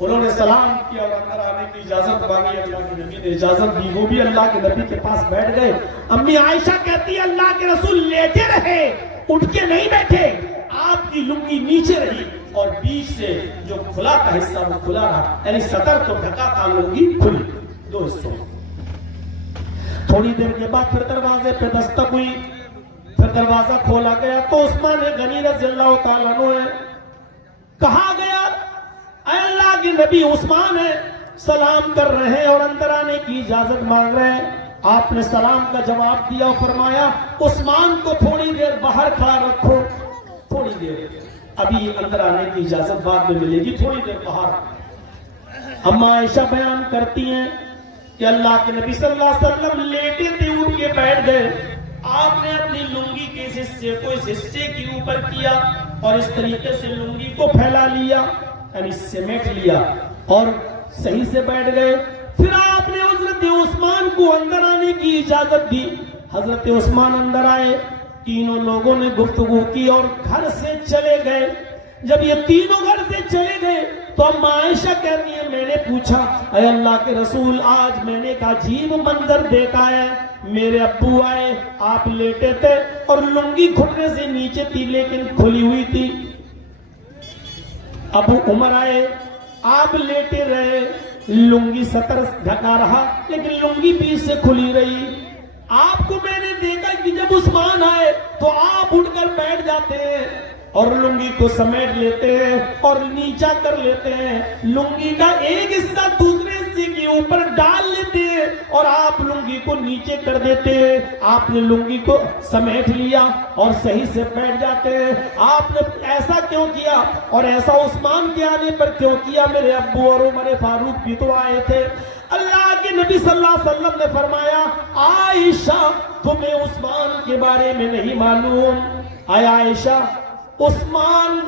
انہوں نے سلام کیا اور اندر آنے کی اجازت مانگی، اللہ کے نبی نے اجازت دی، وہ بھی اللہ کے نبی کے پاس بیٹھ گئے۔ امی عائشہ کہتی ہے اللہ کے رسول لیٹے رہے، اٹھ کے نہیں بیٹھے، آپ کی لنگی نیچے رہی اور بیچ سے جو کھلا کا حصہ وہ کھلا رہا، یعنی ستر تو ڈھکا تھا، لنگی کھلی، دو حصوں۔ تھوڑی دیر کے بعد پھر دروازے پہ دستک ہوئی، پھر دروازہ کھولا گیا تو عثمان غنی رضی اللہ تعالیٰ عنہ ہے، کہا گیا اے اللہ کے نبی عثمان ہے، سلام کر رہے ہیں اور اندر آنے کی اجازت مانگ رہے ہیں۔ آپ نے سلام کا جواب دیا اور فرمایا عثمان کو تھوڑی دیر باہر کھڑا رکھو، تھوڑی دیر، ابھی اندر آنے کی اجازت بعد میں ملے گی، تھوڑی دیر باہر۔ اما عائشہ بیان کرتی ہیں کہ اللہ کے نبی صلی اللہ علیہ وسلم لیٹے تھے، اٹھ کے بیٹھ گئے، آپ نے اپنی لنگی کے اس حصے کو اس حصے کے اوپر کیا اور اس طریقے سے لنگی کو پھیلا لیا، یعنی سمیٹ لیا اور صحیح سے بیٹھ گئے۔ پھر آپ نے حضرت عثمان کو اندر آنے کی اجازت دی، حضرت عثمان اندر آئے، تینوں لوگوں نے گفتگو کی اور گھر سے چلے گئے۔ جب یہ تینوں گھر سے چلے گئے تو اما عائشہ کہتی ہے میں نے پوچھا اے اللہ کے رسول آج میں نے ایک عجیب منظر دیکھا ہے، میرے ابو آئے، آپ لیٹے تھے اور لنگی گھٹنے سے نیچے تھی لیکن کھلی ہوئی تھی، ابو عمر آئے، آپ لیٹے رہے، لنگی ستر ڈھکا رہا لیکن لنگی بیچ سے کھلی رہی۔ آپ کو میں نے دیکھا کہ جب عثمان آئے تو آپ اٹھ کر بیٹھ جاتے ہیں اور لنگی کو سمیٹ لیتے ہیں اور نیچا کر لیتے ہیں، لنگی کا ایک حصہ دوسرے حصے کے اوپر ڈال لیتے ہیں اور آپ لنگی کو نیچے کر دیتے ہیں۔ آپ نے لنگی کو سمیٹ لیا اور صحیح سے بیٹھ جاتے ہیں۔ آپ نے ایسا کیوں کیا اور ایسا عثمان کے آنے پر کیوں کیا؟ میرے ابو اور عمر فاروق بھی تو آئے تھے۔ اللہ کے نبی صلی اللہ علیہ وسلم نے فرمایا عائشہ تمہیں عثمان کے بارے میں نہیں معلوم، اے عائشہ عثمان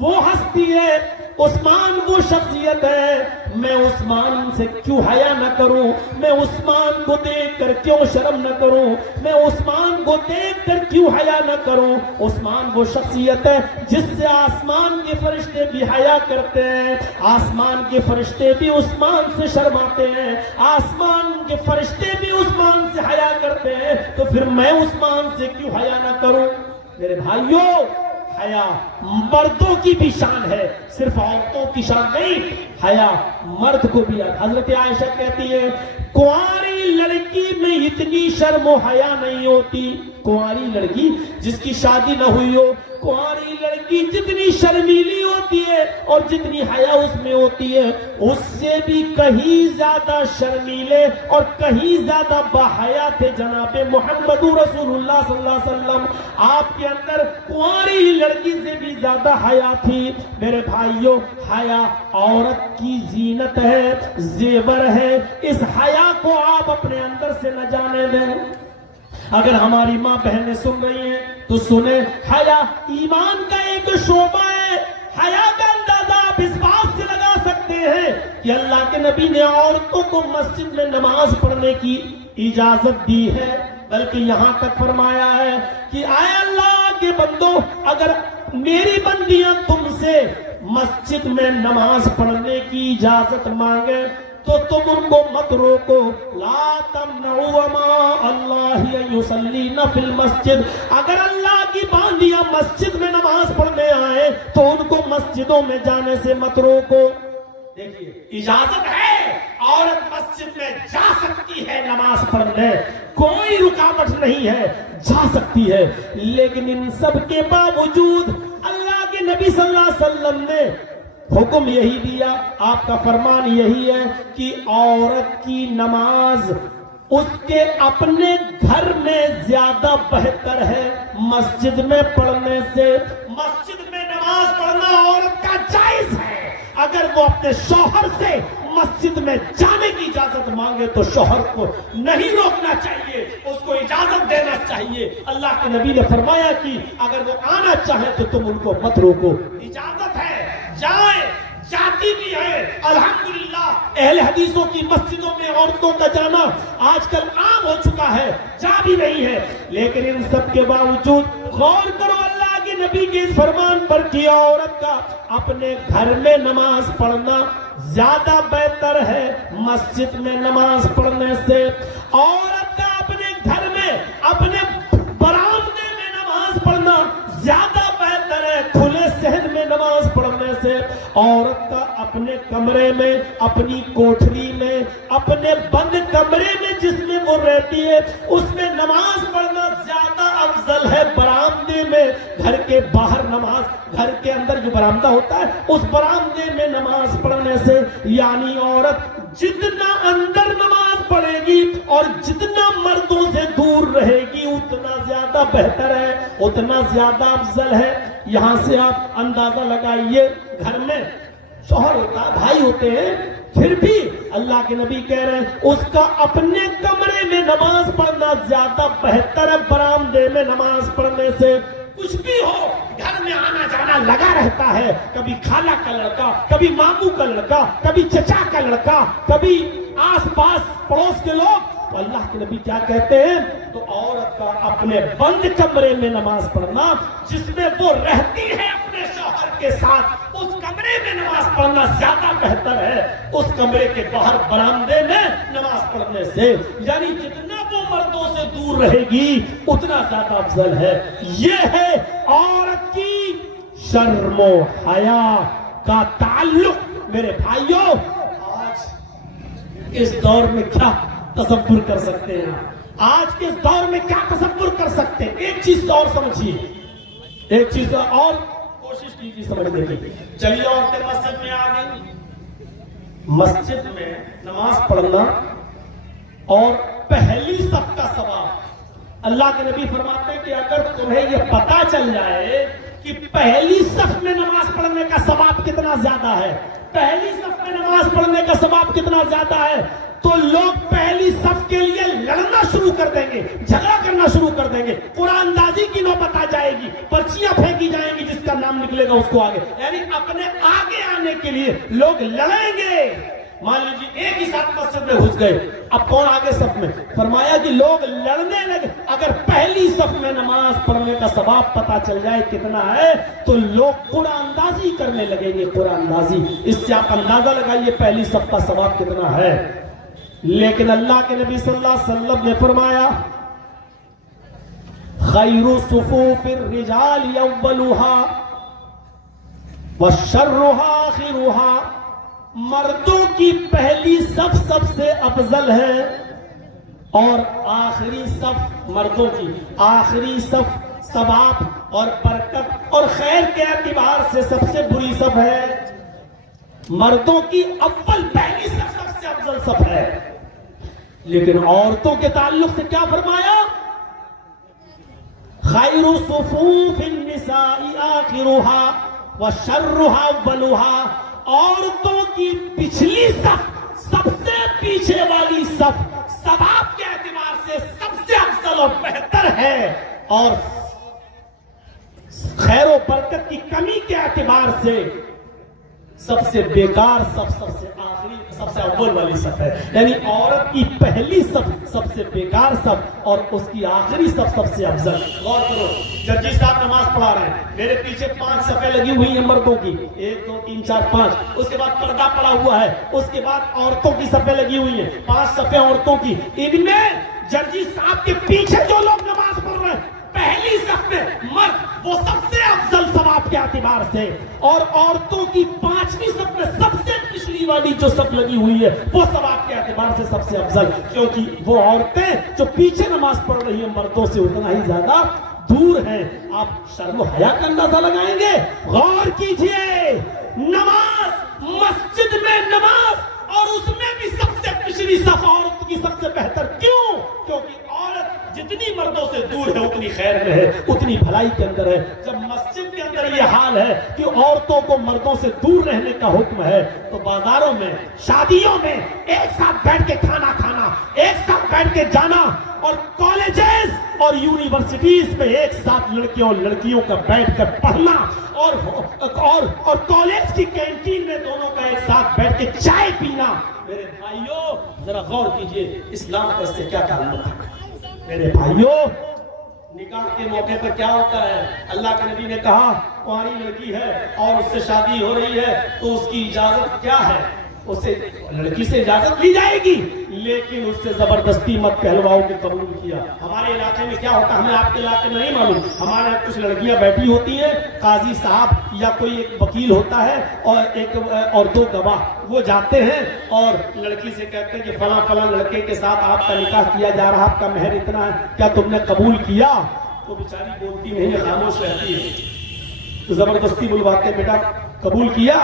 وہ ہستی ہے، عثمان وہ شخصیت ہے، میں عثمان سے کیوں حیا نہ کروں، میں عثمان کو دیکھ کر کیوں شرم نہ کروں، میں عثمان کو دیکھ کر کیوں حیا نہ کروں۔ عثمان وہ شخصیت ہے جس سے آسمان کے فرشتے بھی حیا کرتے ہیں، آسمان کے فرشتے بھی عثمان سے شرماتے ہیں، آسمان کے فرشتے بھی عثمان سے حیا کرتے ہیں، تو پھر میں عثمان سے کیوں حیا نہ کروں؟ میرے بھائیوں حیا مردوں کی بھی شان ہے، صرف عورتوں کی شان نہیں، حیا مرد کو بھی ہے۔ حضرت عائشہ کہتی ہے کنواری لڑکی میں اتنی شرم و حیا نہیں ہوتی، کنواری لڑکی جس کی شادی نہ ہوئی ہو، کنواری لڑکی جتنی شرمیلی ہوتی ہے اور جتنی حیا اس میں ہوتی ہے اس سے بھی کہیں زیادہ شرمیلے اور کہیں زیادہ باحیا تھے جناب محمد رسول اللہ صلی اللہ علیہ وسلم۔ آپ کے اندر کنواری لڑکی سے بھی زیادہ حیا تھی۔ میرے بھائیوں حیا عورت کی زینت ہے، زیور ہے، اس حیا کو آپ اپنے اندر سے نہ جانے دیں۔ اگر ہماری ماں بہنیں سن رہی ہیں تو سنیں، حیا ایمان کا ایک شعبہ ہے۔ حیا کا اندازہ آپ اس بات سے لگا سکتے ہیں کہ اللہ کے نبی نے عورتوں کو مسجد میں نماز پڑھنے کی اجازت دی ہے، بلکہ یہاں تک فرمایا ہے کہ اے اللہ کے بندو اگر میری بندیاں تم سے مسجد میں نماز پڑھنے کی اجازت مانگے تو تم ان کو مت روکو. لا تمنعوا ما اللہ یصلین فی المسجد. اگر اللہ کی باندیاں مسجد میں نماز پڑھنے آئے تو ان کو مسجدوں میں جانے سے مت روکو. دیکھیے اجازت ہے, عورت مسجد میں جا سکتی ہے نماز پڑھنے, کوئی رکاوٹ نہیں ہے, جا سکتی ہے. لیکن ان سب کے باوجود اللہ کے نبی صلی اللہ علیہ وسلم نے حکم یہی دیا, آپ کا فرمان یہی ہے کہ عورت کی نماز اس کے اپنے گھر میں زیادہ بہتر ہے مسجد میں پڑھنے سے. مسجد میں نماز پڑھنا عورت کا جائز ہے. اگر وہ اپنے شوہر سے مسجد میں جانے کی اجازت مانگے تو شوہر کو نہیں روکنا چاہیے, اس کو اجازت دینا چاہیے. اللہ کے نبی نے فرمایا کہ اگر وہ آنا چاہے تو تم ان کو مت روکو. اجازت ہے, جائے, جاتی بھی ہے. الحمدللہ اہل حدیثوں کی مسجدوں میں عورتوں کا جانا آج کل عام ہو چکا ہے, جا بھی نہیں ہے. لیکن ان سب کے باوجود غور کرو اللہ کے نبی کے اس فرمان پر کہ عورت کا اپنے گھر میں نماز پڑھنا زیادہ بہتر ہے مسجد میں نماز پڑھنے سے. عورت کا اپنے گھر میں اپنے برآمدے میں نماز پڑھنا زیادہ بہتر ہے کھلے صحن میں نماز پڑھنے سے. عورت کا اپنے کمرے میں, اپنی کوٹھری میں, اپنے بند کمرے میں جس میں وہ رہتی ہے اس میں نماز پڑھنا زیادہ افضل ہے برآمدے میں. گھر کے باہر نماز, گھر کے اندر جو برآمدہ ہوتا ہے اس برآمدے میں نماز پڑھنے سے, یعنی عورت جتنا اندر نماز پڑھے گی اور جتنا مردوں سے دور رہے گی اتنا زیادہ بہتر ہے, اتنا زیادہ افضل ہے. یہاں سے آپ اندازہ لگائیے, گھر میں شوہر ہوتا ہے, بھائی ہوتے ہیں, پھر بھی اللہ کے نبی کہہ رہے ہیں اس کا اپنے کمرے میں نماز پڑھنا زیادہ بہتر ہے برآمدے میں نماز پڑھنے سے. کچھ بھی ہو, گھر میں آنا جانا لگا رہتا ہے, کبھی خالہ کا لڑکا, کبھی ماموں کا لڑکا, کبھی چچا کا لڑکا, کبھی آس پاس پڑوس کے لوگ. تو اللہ کے نبی کیا کہتے ہیں, تو عورت کا اپنے بند کمرے میں نماز پڑھنا جس میں وہ رہتی ہے اپنے شوہر کے ساتھ, اس کمرے میں نماز پڑھنا زیادہ بہتر ہے اس کمرے کے باہر برآمدے میں نماز پڑھنے سے. یعنی جتنا وہ مردوں سے دور رہے گی اتنا زیادہ افضل ہے. یہ ہے عورت کی شرم و حیا کا تعلق. میرے بھائیوں, آج اس دور میں کیا تصور کر سکتے ہیں, آج کے اس دور میں کیا تصور کر سکتے ہیں؟ ایک چیز اور سمجھیے, ایک چیز اور کوشش کیجیے سمجھنے کی. چلیے عورتیں مسجد میں آ گئی, مسجد میں نماز پڑھنا اور پہلی صف کا ثواب. اللہ کے نبی فرماتے ہیں کہ اگر تمہیں یہ پتا چل جائے کہ پہلی صف میں نماز پڑھنے کا ثواب کتنا زیادہ ہے, پہلی صف میں نماز پڑھنے کا ثواب کتنا زیادہ ہے, تو لوگ پہلی صف کے لیے لڑنا شروع کر دیں گے, جھگڑا کرنا شروع کر دیں گے, قرآن اندازی کی نوبت آ جائے گی, پرچیاں پھینکی جائیں گی, جس کا نام نکلے گا اس کو آگے. یعنی اپنے آگے آنے کے لیے لوگ لڑیں گے. مان لیجیے ایک ہی ساتھ مسجد میں گھس گئے, اب کون آگے صف میں؟ فرمایا کہ لوگ لڑنے لگے. اگر پہلی صف میں نماز پڑھنے کا ثواب پتا چل جائے کتنا ہے تو لوگ قرآن اندازی کرنے لگیں گے, قرآن اندازی. اس سے آپ اندازہ لگائیے پہلی صف کا ثواب کتنا ہے. لیکن اللہ کے نبی صلی اللہ علیہ وسلم نے فرمایا خیر صفوف الرجال اولها وشرها آخرها. مردوں کی پہلی صف سب سے افضل ہے اور آخری صف, مردوں کی آخری صف ثواب اور برکت اور خیر کے اعتبار سے سب سے بری صف ہے. مردوں کی اول پہلی صف سب سے افضل صف ہے. لیکن عورتوں کے تعلق سے کیا فرمایا, خیر صفوف النساء آخرها وشرها اولها. عورتوں کی پچھلی صف, سب سے پیچھے والی صف ثواب کے اعتبار سے سب سے افضل اور بہتر ہے, اور خیر و برکت کی کمی کے اعتبار سے سب سے بیکار صف سب سے آخری سب سے اول والی صف ہے، یعنی عورت کی پہلی صف سب سے بیکار صف اور اس کی آخری صف سب سے افضل۔ غور کرو، ججی صاحب نماز پڑھا رہے ہیں، میرے پیچھے 5 صفیں لگی ہوئی ہیں مردوں کی، 1 2 3 4 5، اس کے بعد پردہ پڑا ہوا ہے، اس کے بعد عورتوں کی صفیں لگی ہوئی ہیں، 5 صفیں عورتوں کی۔ ان میں ججی صاحب کے پیچھے جو لوگ نماز پڑھ رہے ہیں پہلی صف میں مرد وہ سب سے افضل ثواب کے اعتبار سے، اور عورتوں کی 5ویں صف میں سب سے پچھلی والی جو صف لگی ہوئی ہے وہ ثواب کے اعتبار سے سب سے افضل، کیونکہ وہ عورتیں جو پیچھے نماز پڑھ رہی ہیں مردوں سے اتنا ہی زیادہ دور ہیں۔ آپ شرم و حیا کا اندازہ لگائیں گے؟ غور کیجئے، نماز، مسجد میں نماز، اور اس میں بھی سب سے پچھلی صف عورت کی سب سے بہتر، کیوں؟ کیونکہ عورت جتنی مردوں سے دور ہے اتنی خیر میں ہے، اتنی بھلائی کے اندر ہے۔ جب مسجد کے اندر یہ حال ہے کہ عورتوں کو مردوں سے دور رہنے کا حکم ہے، تو بازاروں میں، شادیوں میں ایک ساتھ بیٹھ کے کھانا کھانا، ایک ساتھ بیٹھ کے جانا، اور کالجز اور یونیورسٹیز میں ایک ساتھ لڑکیوں اور لڑکیوں کا بیٹھ کر پڑھنا، اور کالج کی کینٹین میں دونوں کا ایک ساتھ بیٹھ کے چائے پینا۔ میرے بھائیوں ذرا غور کیجئے، اسلام کا اس سے کیا تعلق ہے؟ میرے بھائیوں، نکاح کے موقع پر کیا ہوتا ہے؟ اللہ کے نبی نے کہا کواری لڑکی ہے اور اس سے شادی ہو رہی ہے تو اس کی اجازت کیا ہے؟ اسے لڑکی سے اجازت لی جائے گی، لیکن اس سے زبردستی مت کہلواؤ کہ قبول کیا۔ ہمارے علاقے میں کیا ہوتا ہے ہمیں آپ کے علاقے میں نہیں معلوم، ہمارے یہاں کچھ لڑکیاں بیٹھی ہوتی ہیں، قاضی صاحب یا کوئی ایک وکیل ہوتا ہے اور 2 گواہ، وہ جاتے ہیں اور لڑکی سے کہتے ہیں کہ فلاں فلاں لڑکے کے ساتھ آپ کا نکاح کیا جا رہا، آپ کا مہر اتنا ہے، کیا تم نے قبول کیا؟ تو بیچاری بولتی نہیں ہے، خاموش رہتی ہے۔ تو زبردستی بلواتے، بیٹا قبول کیا؟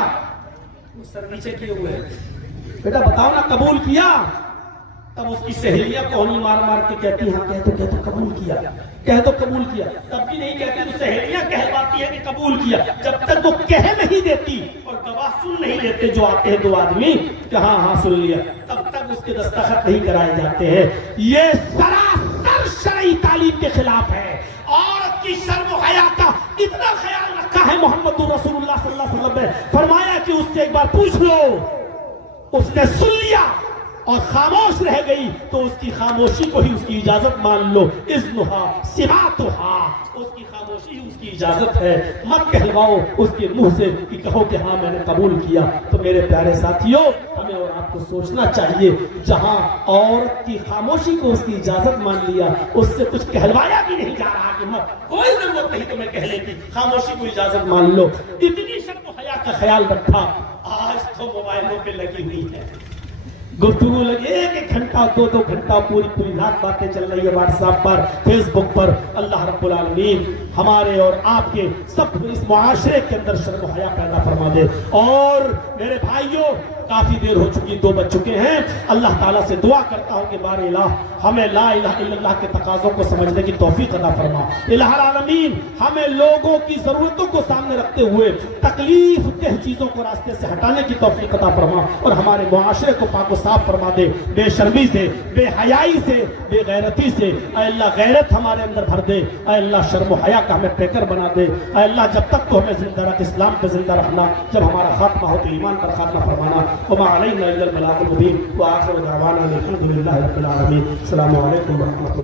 سر نیچے کیے ہوئے ہیں، بیٹا بتاؤ نا قبول کیا؟ تب اس کی سہیلیاں کوہنی مار مار کے کہتی ہیں کہہ تو قبول کیا، کہہ تو قبول کیا، تب بھی نہیں کہتے تو سہیلیاں کہلواتی ہیں کہ قبول کیا۔ جب تک وہ کہہ نہیں دیتی اور گواہ سن نہیں لیتے جو آتے ہیں 2 آدمی کہ ہاں ہاں سن لیا، تب تک اس کے دستخط نہیں کرائے جاتے ہیں۔ یہ سراسر شرعی تعلیم کے خلاف ہے۔ عورت کی شرم و حیا کا اتنا خیال رکھا ہے محمد رسول اللہ صلی اللہ علیہ وسلم نے، فرمایا کہ اس سے ایک بار پوچھ لو، اس نے سن لیا اور خاموش رہ گئی تو اس کی خاموشی کو ہی اس کی اجازت مان لو، اذنھا سماعتھا، اس کی خاموشی ہی اس کی اجازت ہے، مت کہلواؤ اس کے منہ سے کہ کہو کہ ہاں میں نے قبول کیا۔ تو میرے پیارے ساتھیوں، ہمیں اور آپ کو سوچنا چاہیے، جہاں عورت کی خاموشی کو اس کی اجازت مان لیا، اس سے کچھ کہلوایا بھی نہیں جا رہا کہ مت، کوئی ضرورت نہیں تمہیں کہنے کی، خاموشی کو اجازت مان لو۔ اتنی شرم و حیا کا خیال رکھا، آج تو موبائلوں پہ لگی ہوئی ہے، گفتگو لگے 1 گھنٹہ 2 گھنٹہ پوری رات باتیں چل رہی ہے واٹس ایپ پر، فیس بک پر۔ اللہ رب العالمین ہمارے اور آپ کے سب اس معاشرے کے اندر شرم و حیا پیدا فرما دے۔ اور میرے بھائیوں، کافی دیر ہو چکی، 2 بج چکے ہیں۔ اللہ تعالیٰ سے دعا کرتا ہوں کہ بار الہ ہمیں لا الہ الا اللہ کے تقاضوں کو سمجھنے کی توفیق عطا فرما۔ الہ العالمین ہمیں لوگوں کی ضرورتوں کو سامنے رکھتے ہوئے تکلیف دہ چیزوں کو راستے سے ہٹانے کی توفیق عطا فرما، اور ہمارے معاشرے کو پاک و صاف فرما دے، بے شرمی سے، بے حیائی سے، بے غیرتی سے۔ اے اللہ غیرت ہمارے اندر بھر دے، اے اللہ شرم و حیا کا ہمیں پیکر بنا دے، اے اللہ جب تک تو ہمیں زندہ رکھ، اسلام پہ زندہ رکھنا، جب ہمارا خاتمہ ہو تو ایمان پر خاتمہ فرمانا۔ وما علینا الا البلاغ المبین، وآخر دعوانا الحمد للہ رب العالمین۔ السلام علیکم ورحمۃ اللہ۔